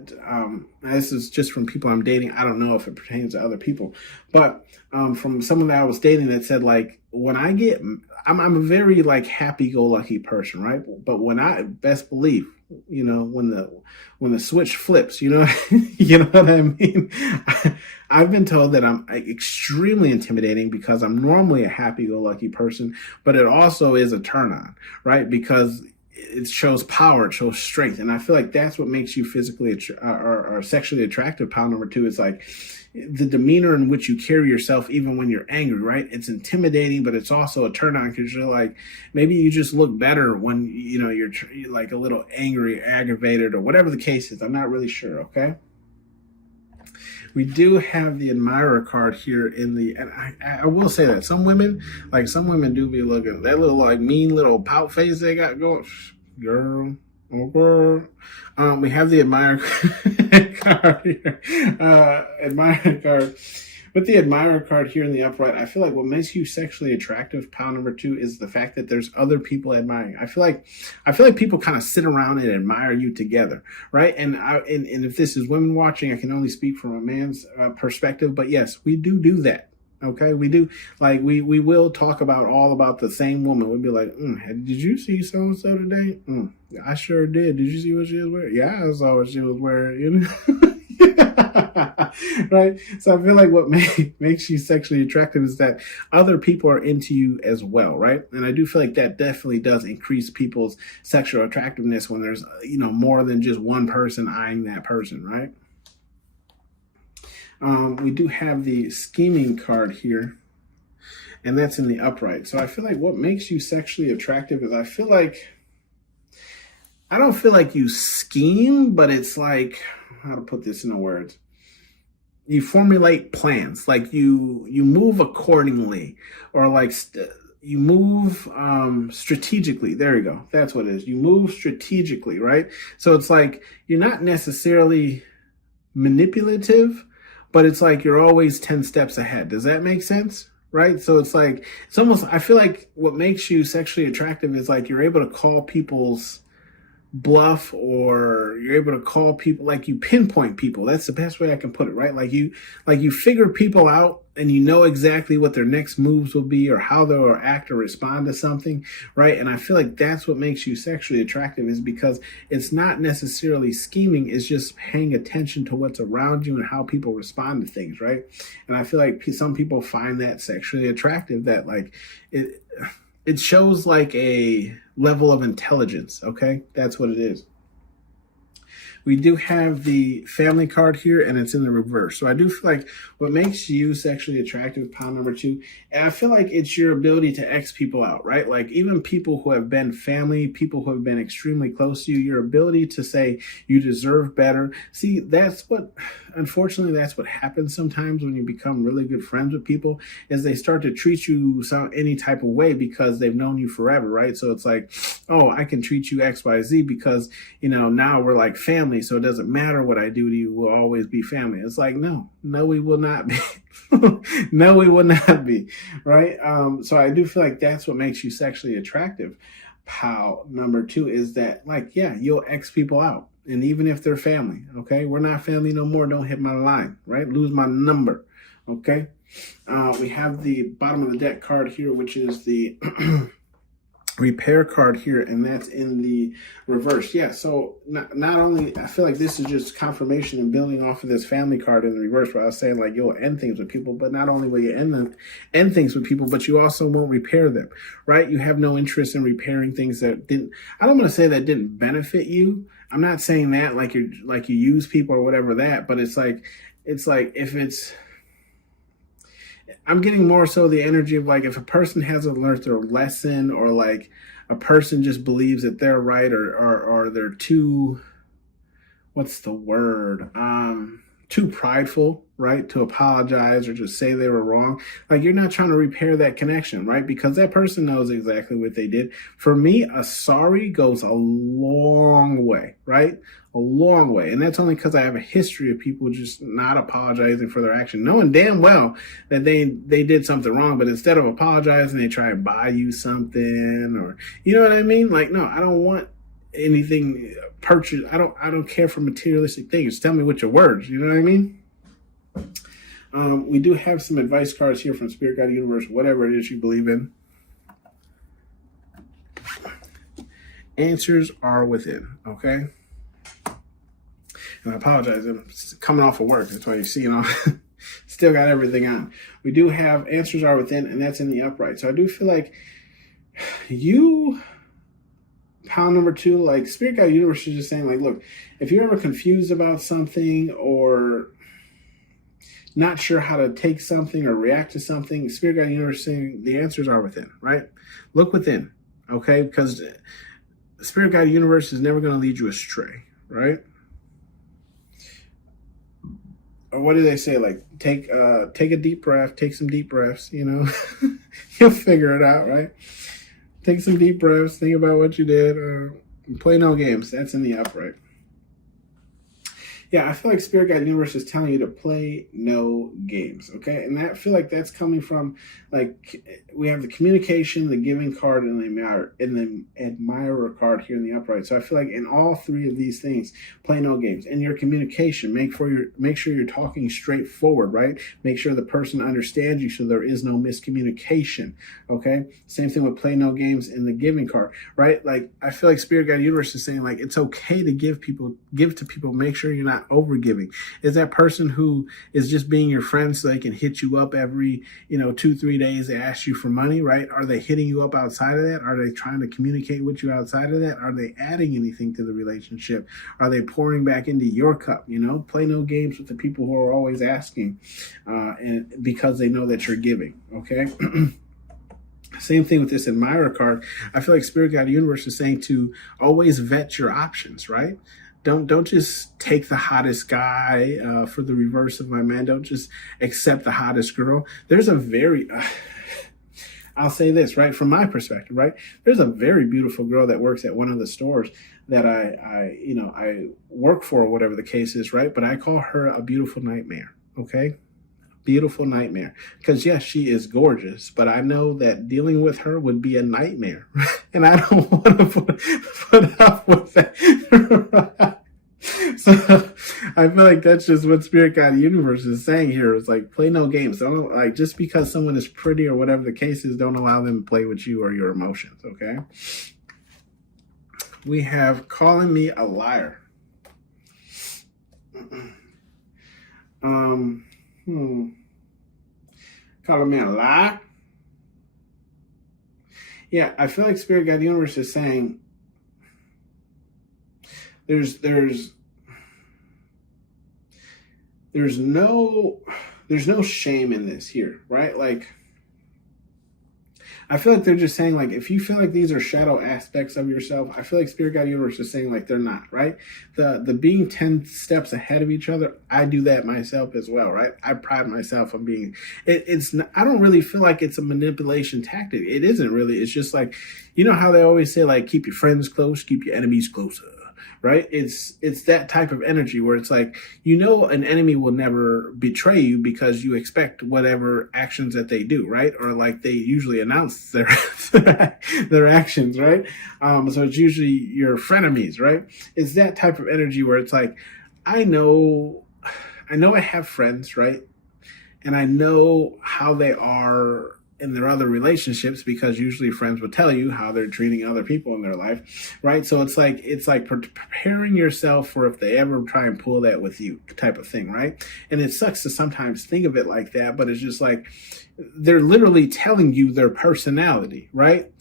this is just from people I'm dating. I don't know if it pertains to other people, but from someone that I was dating that said like when I'm a very like happy-go-lucky person, right? But when I best believe, you know, when the switch flips, you know, you know what I mean? I've been told that I'm extremely intimidating because I'm normally a happy-go-lucky person, but it also is a turn on, right? Because it shows power, it shows strength. And I feel like that's what makes you physically or sexually attractive, pile number two. Is like the demeanor in which you carry yourself, even when you're angry, right? It's intimidating, but it's also a turn on because you're like, maybe you just look better when, you know, you're like a little angry, aggravated, or whatever the case is. I'm not really sure. Okay. We do have the admirer card here in the, and I will say that some women do be looking, that little like mean little pout face they got going, girl, oh girl. We have the admirer card here, admirer card. With the admirer card here in the upright, I feel like what makes you sexually attractive, pile number two, is the fact that there's other people admiring. I feel like people kind of sit around and admire you together, right? And if this is women watching, I can only speak from a man's perspective, but yes, we do that. Okay, we do. Like we will talk all about the same woman. We'll be like, did you see so and so today? I sure did. Did you see what she was wearing? Yeah, I saw what she was wearing. You know. Right? So I feel like what makes you sexually attractive is that other people are into you as well, right? And I do feel like that definitely does increase people's sexual attractiveness when there's, you know, more than just one person eyeing that person, right? We do have the scheming card here, and that's in the upright. So I feel like what makes you sexually attractive is I don't feel like you scheme, but it's like, how to put this into words? You formulate plans, like you move accordingly, or like you move strategically. There you go. That's what it is. You move strategically, right? So it's like you're not necessarily manipulative, but it's like you're always 10 steps ahead. Does that make sense? Right? So it's like, it's almost, I feel like what makes you sexually attractive is like you're able to call people's bluff, or you're able to call people, like you pinpoint people. That's the best way I can put it, right? Like you figure people out and you know exactly what their next moves will be or how they'll act or respond to something, right? And I feel like that's what makes you sexually attractive, is because it's not necessarily scheming, it's just paying attention to what's around you and how people respond to things, right? And I feel like some people find that sexually attractive, that like it shows like a level of intelligence. Okay, that's what it is. We do have the family card here, and it's in the reverse. So I do feel like what makes you sexually attractive, pile number two, and I feel like it's your ability to X people out, right? Like even people who have been family, people who have been extremely close to you, your ability to say you deserve better. See, unfortunately, that's what happens sometimes when you become really good friends with people, is they start to treat you any type of way because they've known you forever, right? So it's like, oh, I can treat you X, Y, Z because, you know, now we're like family. So it doesn't matter what I do to you, we'll always be family. It's like, no, we will not be. No, we will not be. Right. So I do feel like that's what makes you sexually attractive. Pile number two is that, like, yeah, you'll X people out. And even if they're family, okay, we're not family no more. Don't hit my line, right? Lose my number. Okay. We have the bottom of the deck card here, which is the repair card here, and that's in the reverse. Yeah, so not only, I feel like this is just confirmation and building off of this family card in the reverse, where I was saying like you'll end things with people, but not only will you end things with people, but you also won't repair them, right? You have no interest in repairing things that didn't, I don't want to say that didn't benefit you. I'm not saying that like you use people or whatever that, but it's like if it's, I'm getting more so the energy of like if a person hasn't learned their lesson, or like a person just believes that they're right, or they're too, what's the word? Too prideful, right? To apologize or just say they were wrong. Like you're not trying to repair that connection, right? Because that person knows exactly what they did. For me, a sorry goes a long way, right? A long way. And that's only because I have a history of people just not apologizing for their action, knowing damn well that they did something wrong, but instead of apologizing, they try and buy you something, or, you know what I mean? Like, no, I don't want anything purchased. I don't care for materialistic things. Tell me with your words. You know what I mean? We do have some advice cards here from Spirit Guide Universe, whatever it is you believe in. Answers are within. Okay. And I apologize, I'm coming off of work. That's why you see, still got everything on. We do have answers are within, and that's in the upright. So I do feel like you, pile number 2, like Spirit Guide Universe is just saying, like, look, if you're ever confused about something or not sure how to take something or react to something, Spirit Guide Universe is saying the answers are within, right? Look within, okay? Because Spirit Guide Universe is never going to lead you astray, right? Or what do they say? Like, take a deep breath, take some deep breaths, You'll figure it out, right? Take some deep breaths, think about what you did, play no games. That's in the upright. Yeah, I feel like Spirit Guide Universe is telling you to play no games, okay? And I feel like that's coming from, like, we have the communication, the giving card, and the admirer card here in the upright. So I feel like in all 3 of these things, play no games. And your communication, make sure you're talking straightforward, right? Make sure the person understands you so there is no miscommunication, okay? Same thing with play no games in the giving card, right? Like, I feel like Spirit Guide Universe is saying, like, it's okay to give to people, make sure you're not overgiving. Is that person who is just being your friend so they can hit you up every 2-3 days, they ask you for money, right? Are they hitting you up outside of that? Are they trying to communicate with you outside of that? Are they adding anything to the relationship? Are they pouring back into your cup? Play no games with the people who are always asking, and because they know that you're giving, okay? Same thing with this admirer card. I feel like Spirit Guide Universe is saying to always vet your options, right? Don't just take the hottest guy for the reverse of my man. Don't just accept the hottest girl. There's a very, I'll say this, right, from my perspective, right? There's a very beautiful girl that works at one of the stores that I work for, or whatever the case is, right? But I call her a beautiful nightmare, okay? Beautiful nightmare. Because yes, she is gorgeous, but I know that dealing with her would be a nightmare. And I don't want to put up with that. So I feel like that's just what Spirit Guide Universe is saying here. It's like, play no games. Don't, like, just because someone is pretty or whatever the case is, don't allow them to play with you or your emotions, okay? We have calling me a liar. Calling me a lie? Yeah, I feel like Spirit Guide Universe is saying there's no shame in this here, right? Like, I feel like they're just saying, like, if you feel like these are shadow aspects of yourself, I feel like Spirit Guide Universe is saying, like, they're not, right? The being 10 steps ahead of each other, I do that myself as well, right? I pride myself on being, I don't really feel like it's a manipulation tactic. It isn't really. It's just like, how they always say, like, keep your friends close, keep your enemies closer. Right? It's that type of energy where it's like, an enemy will never betray you because you expect whatever actions that they do, right? Or like they usually announce their their actions, right? So it's usually your frenemies, right? It's that type of energy where it's like, I know I have friends, right? and I know how they are in their other relationships, because usually friends would tell you how they're treating other people in their life, right? So it's like preparing yourself for if they ever try and pull that with you type of thing, right? And it sucks to sometimes think of it like that, but it's just like they're literally telling you their personality, right?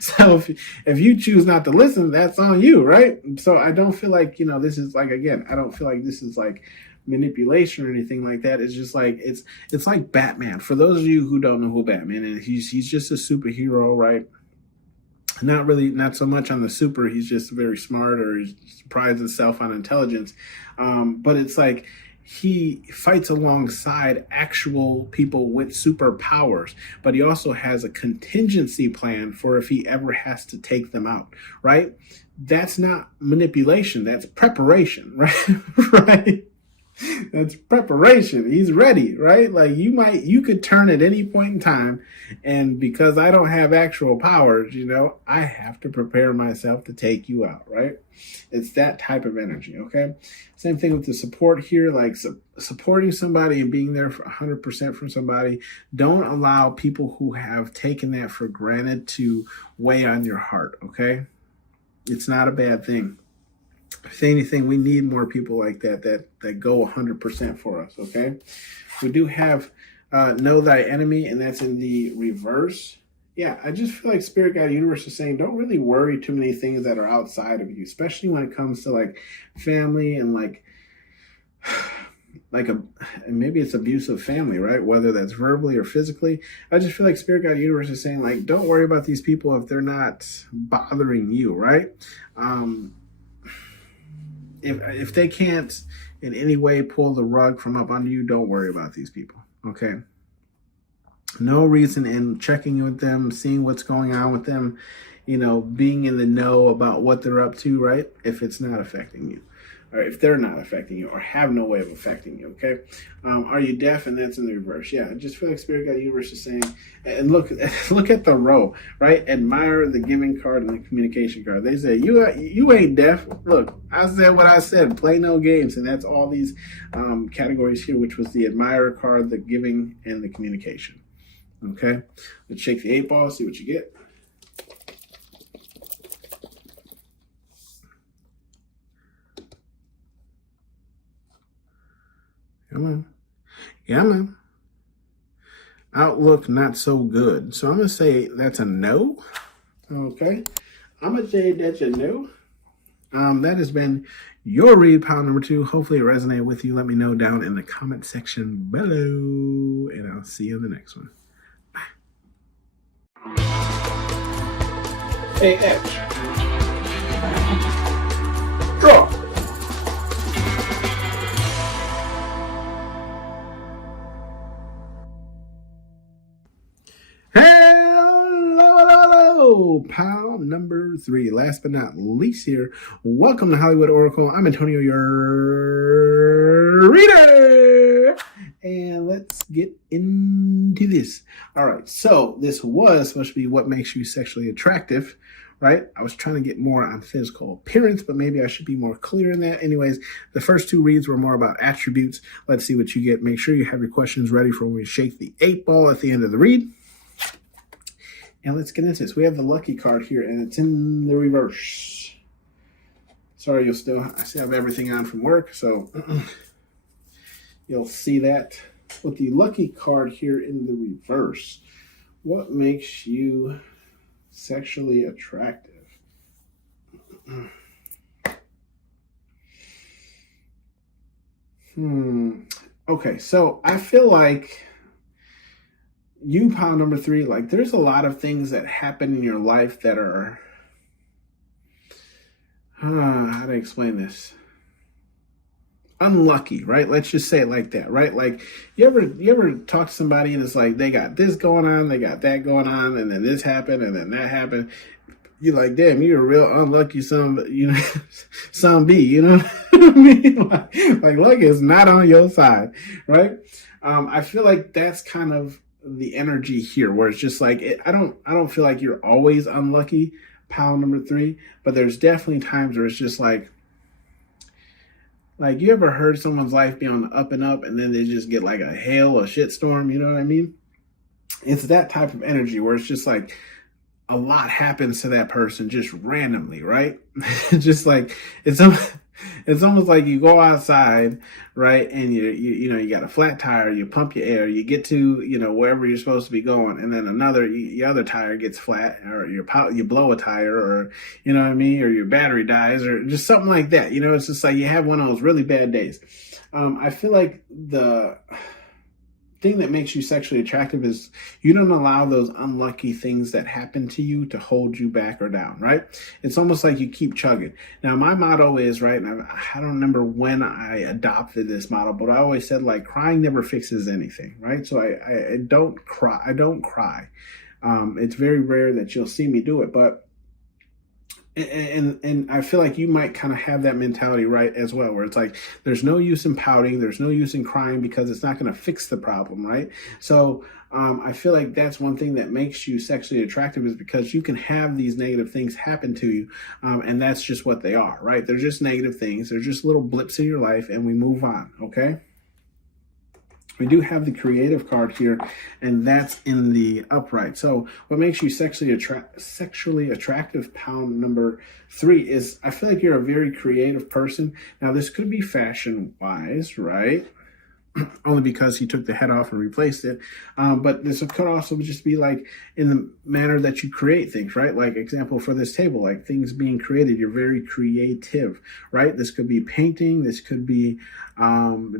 So if you choose not to listen, that's on you, right? So I don't feel like, this is like, again, I don't feel like this is like manipulation or anything like that. It's just like it's like Batman. For those of you who don't know who Batman is, he's just a superhero, right? Not so much on the super. He's just very smart, or he prides himself on intelligence. But it's like he fights alongside actual people with superpowers, but he also has a contingency plan for if he ever has to take them out, right? That's not manipulation. That's preparation, right? Right? That's preparation. He's ready, right? Like you could turn at any point in time, and because I don't have actual powers, I have to prepare myself to take you out, right? It's that type of energy, okay? Same thing with the support here, like supporting somebody and being there for 100% for somebody. Don't allow people who have taken that for granted to weigh on your heart, okay? It's not a bad thing. If anything, we need more people like that go 100% for us, okay? We do have Know Thy Enemy, and that's in the reverse. Yeah, I just feel like Spirit Guide Universe is saying don't really worry too many things that are outside of you, especially when it comes to like family and maybe it's abusive family, right? Whether that's verbally or physically. I just feel like Spirit Guide Universe is saying like don't worry about these people if they're not bothering you, right? If they can't in any way pull the rug from up under you, don't worry about these people, okay? No reason in checking with them, seeing what's going on with them, being in the know about what they're up to, right? If it's not affecting you, or if they're not affecting you, or have no way of affecting you, okay? Are you deaf? And that's in the reverse. Yeah, I just feel like Spirit Guide Universe is saying, and look at the row, right? Admire the giving card and the communication card. They say, you ain't deaf. Look, I said what I said, play no games. And that's all these categories here, which was the admirer card, the giving, and the communication, okay? Let's shake the 8 ball, see what you get. Come on. Yeah, man. Outlook, not so good. So I'm going to say that's a no. Okay. I'm going to say that's a no. That has been your read, pile number 2. Hopefully it resonated with you. Let me know down in the comment section below. And I'll see you in the next one. Bye. Hey, X. Draw. Hello, pal number 3. Last but not least here, welcome to Hollywood Oracle. I'm Antonio, your reader. And let's get into this. All right, so this was supposed to be what makes you sexually attractive, right? I was trying to get more on physical appearance, but maybe I should be more clear in that. Anyways, the first 2 reads were more about attributes. Let's see what you get. Make sure you have your questions ready for when we shake the 8 ball at the end of the read. And let's get into this. We have the lucky card here, and it's in the reverse. Sorry, I still have everything on from work, so you'll see that. With the lucky card here in the reverse, what makes you sexually attractive? Okay, so I feel like you, pile number 3, like there's a lot of things that happen in your life that are, how to explain this? Unlucky, right? Let's just say it like that, right? Like you ever talk to somebody and it's like they got this going on, they got that going on, and then this happened, and then that happened. You're like, damn, you're a real unlucky son, son B, you know what I mean? Like luck is not on your side, right? I feel like that's kind of the energy here, where it's just like I don't feel like you're always unlucky, pile number 3, but there's definitely times where it's just like Like, you ever heard someone's life be on the up and up and then they just get like a hail or shitstorm? You know what I mean? It's that type of energy where it's just like a lot happens to that person just randomly, right? Just like it's it's almost like you go outside, right, and you got a flat tire, you pump your air, you get to wherever you're supposed to be going, and then your other tire gets flat, or you blow a tire, or you know what I mean, or your battery dies, or just something like that. It's just like you have one of those really bad days. I feel like the thing that makes you sexually attractive is you don't allow those unlucky things that happen to you to hold you back or down, right? It's almost like you keep chugging. Now, my motto is, right, and I don't remember when I adopted this motto, but I always said, like, crying never fixes anything, right? So I don't cry. I don't cry. It's very rare that you'll see me do it, but and I feel like you might kind of have that mentality, right, as well, where it's like there's no use in pouting, there's no use in crying because it's not going to fix the problem, right? So I feel like that's one thing that makes you sexually attractive, is because you can have these negative things happen to you, and that's just what they are, right? They're just negative things. They're just little blips in your life, and we move on, okay? We do have the creative card here, and that's in the upright. So what makes you sexually attractive, pound number 3, is I feel like you're a very creative person. Now, this could be fashion-wise, right? Only because he took the head off and replaced it. But this could also just be like in the manner that you create things, right? Like, example for this table, like things being created, you're very creative, right? This could be painting, this could be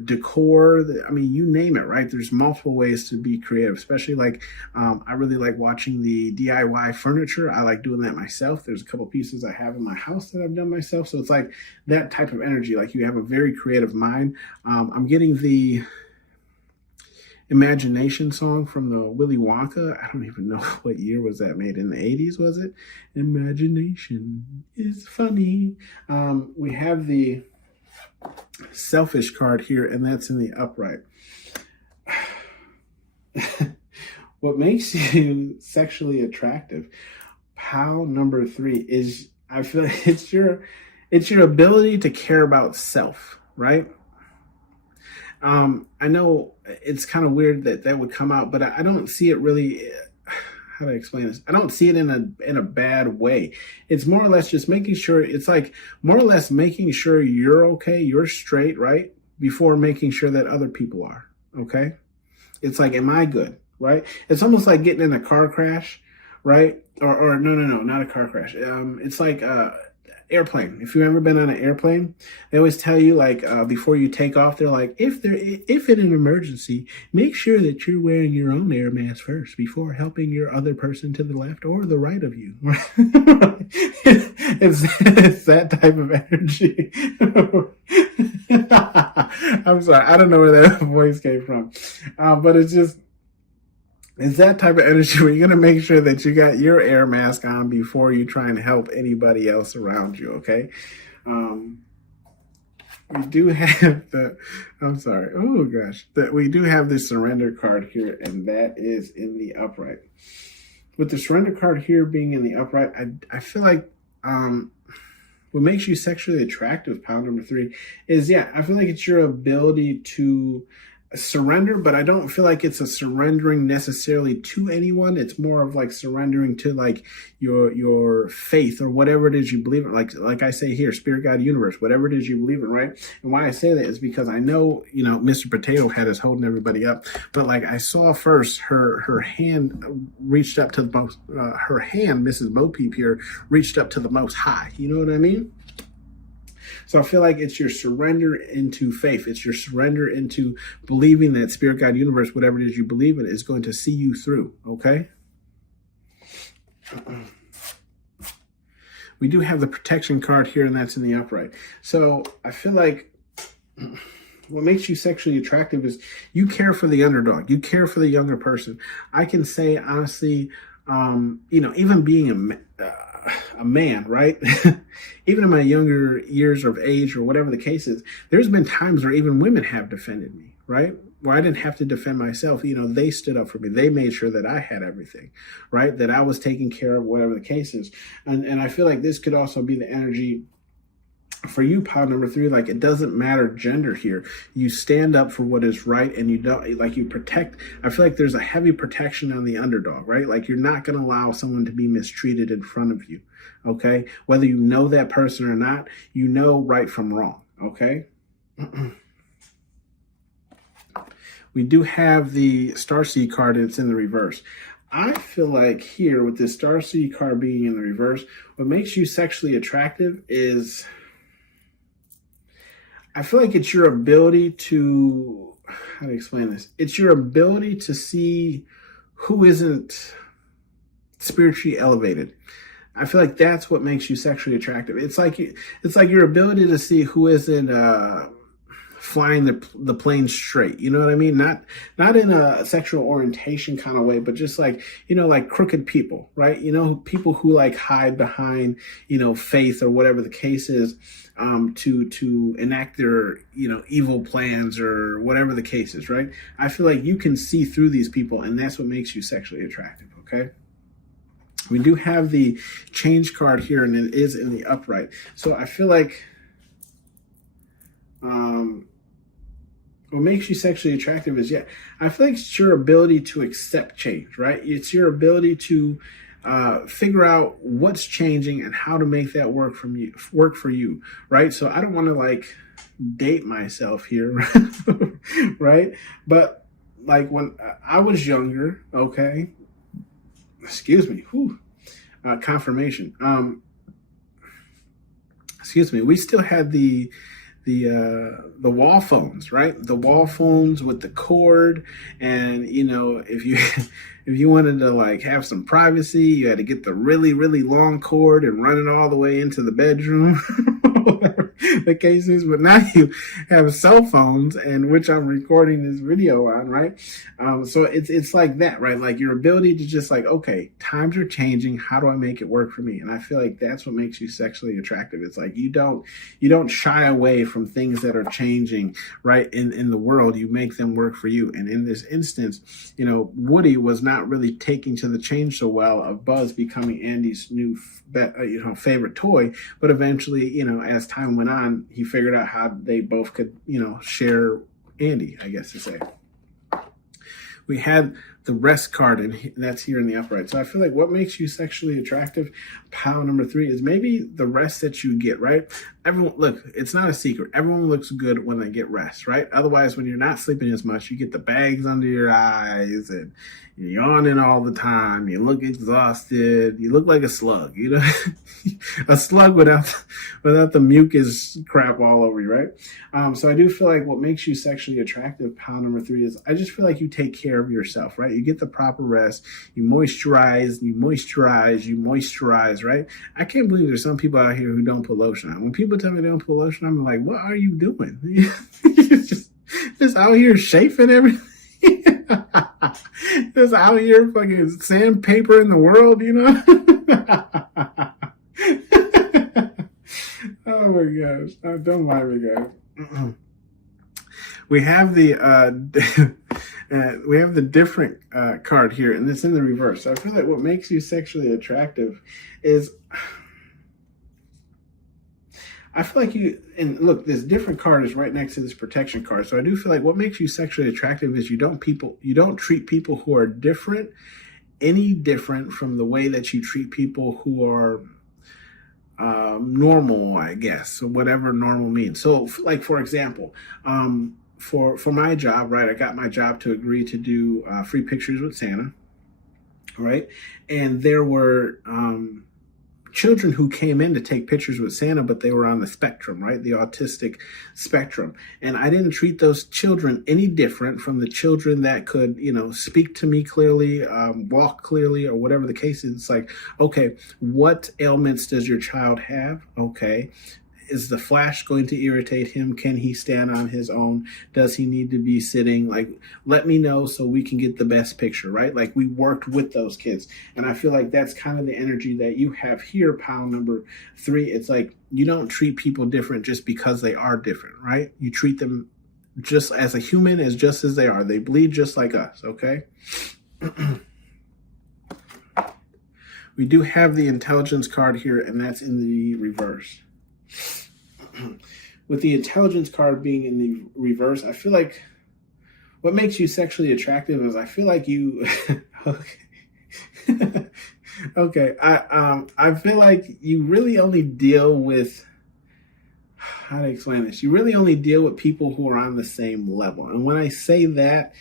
decor. I mean, you name it, right? There's multiple ways to be creative, especially like I really like watching the DIY furniture. I like doing that myself. There's a couple pieces I have in my house that I've done myself. So it's like that type of energy, like you have a very creative mind. I'm getting the Imagination song from the Willy Wonka. I don't even know what year was that made. In the 80s, was it? Imagination is funny. We have the Selfish card here, and that's in the upright. What makes you sexually attractive, pile number 3, is I feel like it's your ability to care about self, right? I know it's kind of weird that would come out, but I don't see it really. How do I explain this? I don't see it in a bad way. It's more or less just making sure. It's like more or less making sure you're okay, you're straight, right? Before making sure that other people are okay. It's like, am I good, right? It's almost like getting in a car crash, right? Or no, not a car crash. It's like airplane. If you've ever been on an airplane, they always tell you, like, before you take off, they're like, if in an emergency, make sure that you're wearing your own air mask first before helping your other person to the left or the right of you. it's that type of energy. I'm sorry, I don't know where that voice came from, but it's that type of energy where you're going to make sure that you got your air mask on before you try and help anybody else around you, okay? We do have we do have the surrender card here, and that is in the upright. With the surrender card here being in the upright, I feel like what makes you sexually attractive, pound number 3, is, I feel like it's your ability to surrender, but I don't feel like it's a surrendering necessarily to anyone. It's more of like surrendering to like your faith or whatever it is you believe in. Like I say here, spirit, God, universe, whatever it is you believe in, right? And why I say that is because I know, Mr. Potato Head is holding everybody up, but like I saw first her hand reached up to the most, her hand, Mrs. Bo Peep here, reached up to the most high. You know what I mean? So I feel like it's your surrender into faith. It's your surrender into believing that spirit, God, universe, whatever it is you believe in, is going to see you through, okay? We do have the protection card here, and that's in the upright. So I feel like what makes you sexually attractive is you care for the underdog. You care for the younger person. I can say, honestly, even being a man, right? Even in my younger years of age or whatever the case is, there's been times where even women have defended me, right? Where I didn't have to defend myself. They stood up for me. They made sure that I had everything, right? That I was taking care of, whatever the case is. And I feel like this could also be the energy for you, pile number 3, like, it doesn't matter gender here. You stand up for what is right, and you don't, like, you protect. I feel like there's a heavy protection on the underdog, right? Like, you're not going to allow someone to be mistreated in front of you, okay? Whether you know that person or not, you know right from wrong, okay? We do have the Starseed card, and it's in the reverse. I feel like here, with this Starseed card being in the reverse, what makes you sexually attractive is, I feel like it's your ability to, how to explain this? It's your ability to see who isn't spiritually elevated. I feel like that's what makes you sexually attractive. It's like your ability to see who isn't flying the plane straight. You know what I mean? Not in a sexual orientation kind of way, but just like, like crooked people, right? People who like hide behind, faith or whatever the case is, to enact their, evil plans or whatever the case is, right? I feel like you can see through these people, and that's what makes you sexually attractive, okay? We do have the change card here, and it is in the upright. So I feel like what makes you sexually attractive is, I feel like it's your ability to accept change, right? It's your ability to figure out what's changing and how to make that work for you, right? So I don't want to like date myself here, right? But like when I was younger, okay, excuse me, confirmation. Excuse me, we still had the wall phones, right? The wall phones with the cord, and if you wanted to like have some privacy, you had to get the really, really long cord and run it all the way into the bedroom. Whatever the case is. But now you have cell phones, and which I'm recording this video on, right? So it's like that, right? Like your ability to just like, okay, times are changing. How do I make it work for me? And I feel like that's what makes you sexually attractive. It's like you don't shy away from things that are changing, right? In the world, you make them work for you. And in this instance, Woody was not really taking to the change so well of Buzz becoming Andy's new favorite toy, but eventually, as time went on, he figured out how they both could, share Andy, I guess to say. We had the rest card, and that's here in the upright. So I feel like what makes you sexually attractive, pile number 3, is maybe the rest that you get, right? Everyone, look, it's not a secret. Everyone looks good when they get rest, right? Otherwise, when you're not sleeping as much, you get the bags under your eyes and you're yawning all the time. You look exhausted. You look like a slug, a slug without the mucus crap all over you, right? So I do feel like what makes you sexually attractive, pile number 3, is I just feel like you take care of yourself, right? You get the proper rest. You moisturize, right? I can't believe there's some people out here who don't put lotion on. When people tell me they don't put lotion on, I'm like, what are you doing? You're just out here chafing everything. Just out here fucking sandpaper in the world, Oh my gosh. Oh, don't mind me, guys. We have the different card here, and it's in the reverse. So I feel like what makes you sexually attractive is, I feel like and look, this different card is right next to this protection card. So I do feel like what makes you sexually attractive is you don't treat people who are different any different from the way that you treat people who are normal, I guess, so whatever normal means. So like, for example, for my job, right, I got my job to agree to do free pictures with Santa, right? And there were children who came in to take pictures with Santa, but they were on the spectrum, right? The autistic spectrum. And I didn't treat those children any different from the children that could, speak to me clearly, walk clearly, or whatever the case is. It's like, okay, what ailments does your child have? Okay. Is the flash going to irritate him? Can he stand on his own? Does he need to be sitting? Like, let me know so we can get the best picture, right? Like, we worked with those kids. And I feel like that's kind of the energy that you have here, pile number 3. It's like, you don't treat people different just because they are different, right? You treat them just as a human, just as they are. They bleed just like us, okay? We do have the intelligence card here, and that's in the reverse. With the intelligence card being in the reverse, I feel like what makes you sexually attractive is I feel like you okay. Okay. I feel like you really only deal with, how to explain this? You really only deal with people who are on the same level. And when I say that,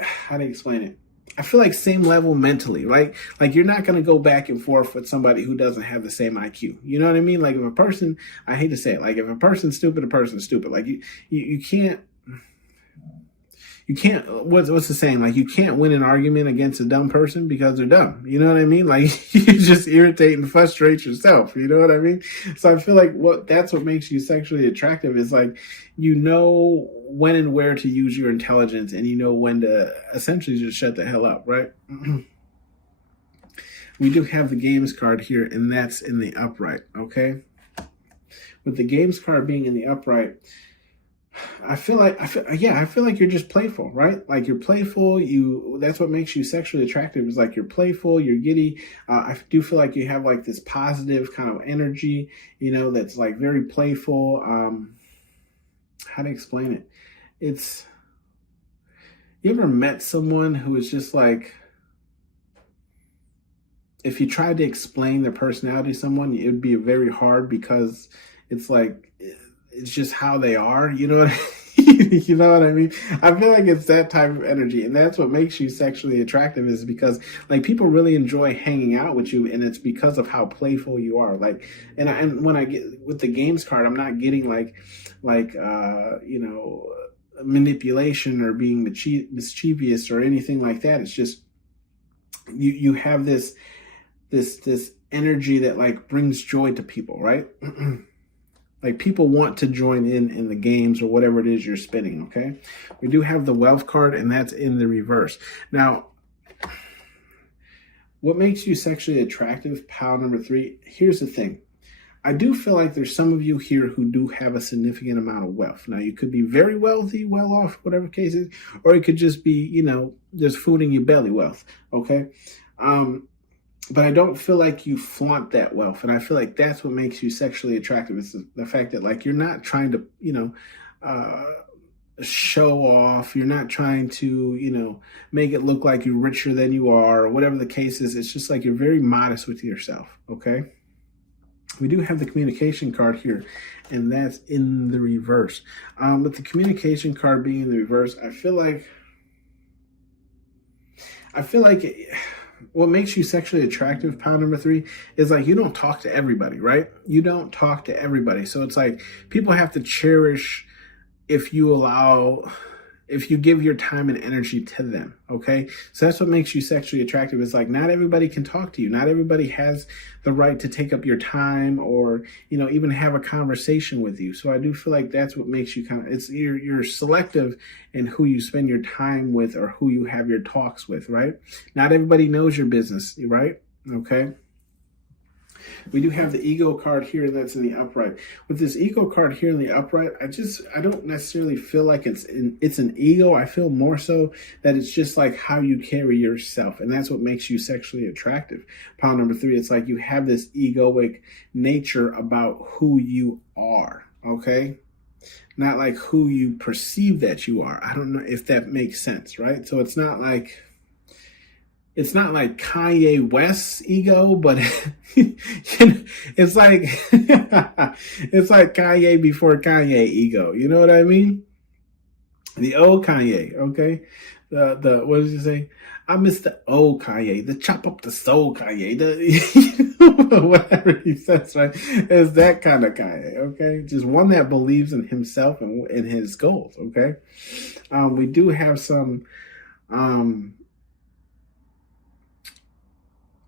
how to explain it? I feel like same level mentally, right? Like you're not going to go back and forth with somebody who doesn't have the same IQ. You know what I mean? Like if a person, I hate to say it, like if a person's stupid, a person's stupid. Like you can't, what's the saying? Like you can't win an argument against a dumb person because they're dumb. You know what I mean? Like you just irritate and frustrate yourself. You know what I mean? So I feel like that's what makes you sexually attractive is like, you know when and where to use your intelligence, and you know when to essentially just shut the hell up, right? We do have the games card here, and that's in the upright, okay? With the games card being in the upright, I feel like you're just playful, right? Like you're playful. That's what makes you sexually attractive is like you're playful, you're giddy. I do feel like you have like this positive kind of energy, you know, that's like very playful. How to explain it? You ever met someone who is just like, if you tried to explain their personality to someone, it would be very hard because it's like, it's just how they are, you know what you know what I mean? I feel like it's that type of energy, and that's what makes you sexually attractive is because like people really enjoy hanging out with you, and it's because of how playful you are. Like, and when I get with the games card, I'm not getting like you know, manipulation or being mischievous or anything like that. It's just you have this energy that like brings joy to people, right? Like people want to join in the games or whatever it is you're spinning, okay? We do have the wealth card, and that's in the reverse. Now, what makes you sexually attractive, pile number 3, here's the thing. I do feel like there's some of you here who do have a significant amount of wealth. Now, you could be very wealthy, well off, whatever case is, or it could just be, you know, there's food in your belly wealth, okay? But I don't feel like you flaunt that wealth. And I feel like that's what makes you sexually attractive. It's the fact that like, you're not trying to, you know, show off. You're not trying to, you know, make it look like you're richer than you are or whatever the case is. It's just like, you're very modest with yourself. Okay. We do have the communication card here, and that's in the reverse. With the communication card being in the reverse, I feel like what makes you sexually attractive, pile number 3, is like you don't talk to everybody, right? You don't talk to everybody. So it's like people have to cherish if you give your time and energy to them, okay? So that's what makes you sexually attractive. It's like not everybody can talk to you. Not everybody has the right to take up your time or, you know, even have a conversation with you. So I do feel like that's what makes you you're selective in who you spend your time with or who you have your talks with, right? Not everybody knows your business, right? Okay. We do have the ego card here, and that's in the upright. With this ego card here in the upright, I don't necessarily feel like it's an ego. I feel more so that it's just like how you carry yourself, and that's what makes you sexually attractive. Pile number 3, it's like you have this egoic nature about who you are, okay? Not like who you perceive that you are. I don't know if that makes sense, right? So it's not like Kanye West's ego, but it's like it's like Kanye before Kanye ego. You know what I mean? The old Kanye, okay? The what did you say? I miss the old Kanye, the chop up the soul Kanye, whatever he says, right? It's that kind of Kanye, okay? Just one that believes in himself and in his goals, okay? We do have some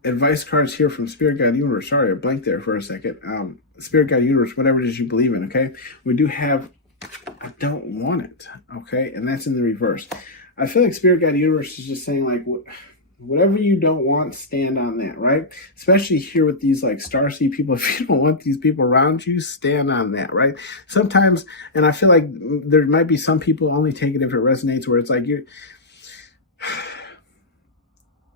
advice cards here from Spirit Guide Universe. Sorry, I blanked there for a second. Spirit Guide Universe, whatever it is you believe in, okay? We do have I don't want it, okay? And that's in the reverse. I feel like Spirit Guide Universe is just saying like, whatever you don't want, stand on that, right? Especially here with these like starseed people. If you don't want these people around you, stand on that, right? Sometimes, and I feel like there might be some people only take it if it resonates, where it's like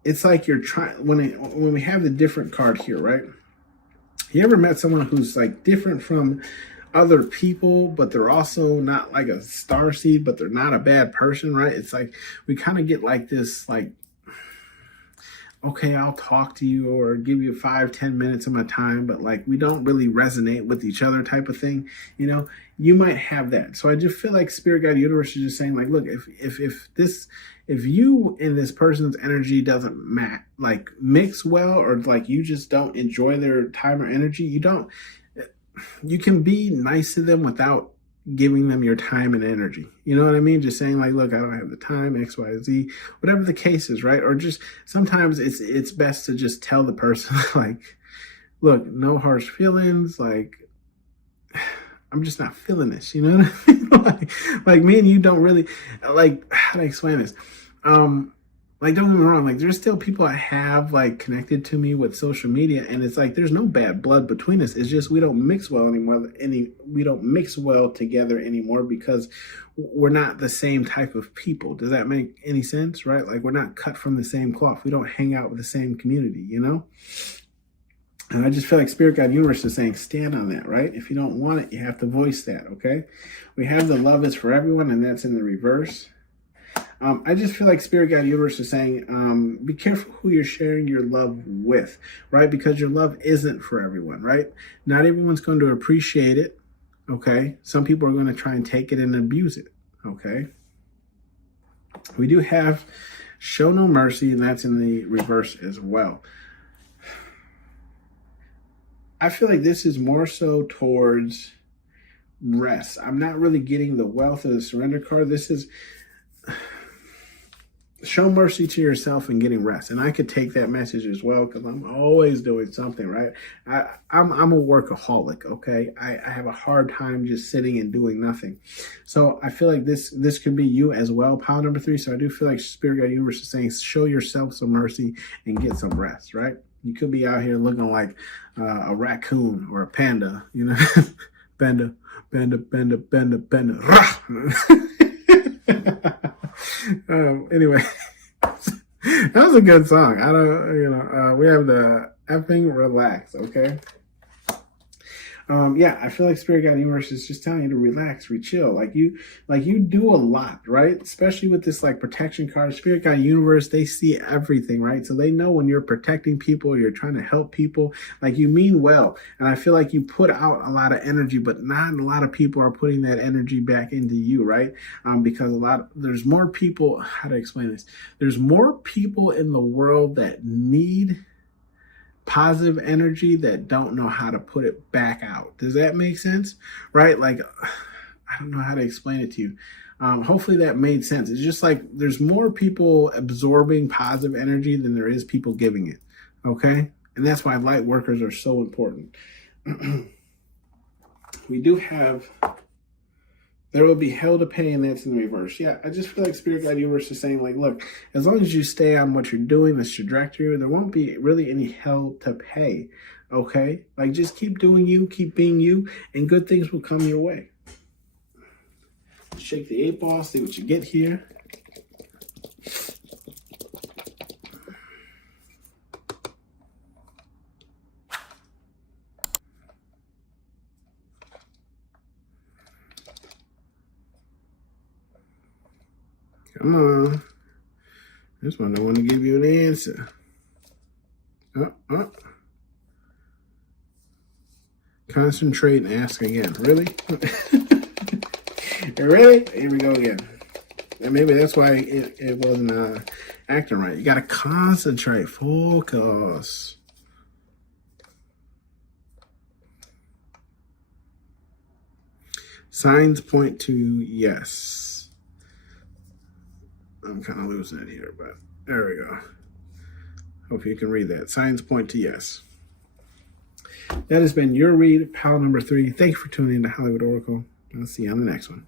it's like you're trying, when we have the different card here, right? You ever met someone who's like different from other people, but they're also not like a star seed, but they're not a bad person, right? It's like we kind of get like this, like, okay, I'll talk to you or give you 5-10 minutes of my time, but like we don't really resonate with each other type of thing. You know, you might have that. So I just feel like Spirit Guide Universe is just saying like, look, if you and this person's energy doesn't mix well, or like you just don't enjoy their time or energy, you can be nice to them without giving them your time and energy. You know what I mean? Just saying like, look, I don't have the time, X, Y, Z, whatever the case is, right? Or just sometimes it's best to just tell the person like, look, no harsh feelings. Like, I'm just not feeling this. You know what I mean? like me and you don't really like, how do I explain this? Like, don't get me wrong, like there's still people I have like connected to me with social media, and it's like there's no bad blood between us. It's just we don't mix well anymore. We don't mix well together anymore because we're not the same type of people. Does that make any sense? Right? Like we're not cut from the same cloth. We don't hang out with the same community, you know? And I just feel like Spirit Guide Universe is saying, stand on that, right? If you don't want it, you have to voice that, okay? We have the love is for everyone, and that's in the reverse. I just feel like Spirit Guide Universe is saying, be careful who you're sharing your love with, right? Because your love isn't for everyone, right? Not everyone's going to appreciate it, okay? Some people are going to try and take it and abuse it, okay? We do have show no mercy, and that's in the reverse as well. I feel like this is more so towards rest. I'm not really getting the wealth of the surrender card. This is show mercy to yourself and getting rest. And I could take that message as well because I'm always doing something, right? I'm a workaholic, okay? I have a hard time just sitting and doing nothing. So I feel like this could be you as well, pile number 3. So I do feel like Spirit Guide Universe is saying show yourself some mercy and get some rest, right? You could be out here looking like a raccoon or a panda, you know? Panda. Anyway, that was a good song. We have the effing relax, okay? Yeah, I feel like Spirit Guide Universe is just telling you to relax, chill. Like you do a lot, right? Especially with this like protection card. Spirit Guide Universe, they see everything, right? So they know when you're protecting people, you're trying to help people, like you mean well. And I feel like you put out a lot of energy, but not a lot of people are putting that energy back into you, right? Because there's more people, how to explain this? There's more people in the world that need positive energy that don't know how to put it back out. Does that make sense? Right? Like, I don't know how to explain it to you. Hopefully that made sense. It's just like there's more people absorbing positive energy than there is people giving it. Okay? And that's why light workers are so important. We do have, there will be hell to pay, and that's in the reverse. Yeah, I just feel like Spirit Guide Universe is saying, like, look, as long as you stay on what you're doing, this trajectory, there won't be really any hell to pay, okay? Like, just keep doing you, keep being you, and good things will come your way. Shake the 8 ball, see what you get here. Come on. This one don't want to give you an answer. Concentrate and ask again. Really? Really? Here we go again. And maybe that's why it wasn't acting right. You got to concentrate. Focus. Signs point to yes. I'm kind of losing it here, but there we go. Hope you can read that. Signs point to yes. That has been your read, pile number 3. Thank you for tuning in to Hollywood Oracle. I'll see you on the next one.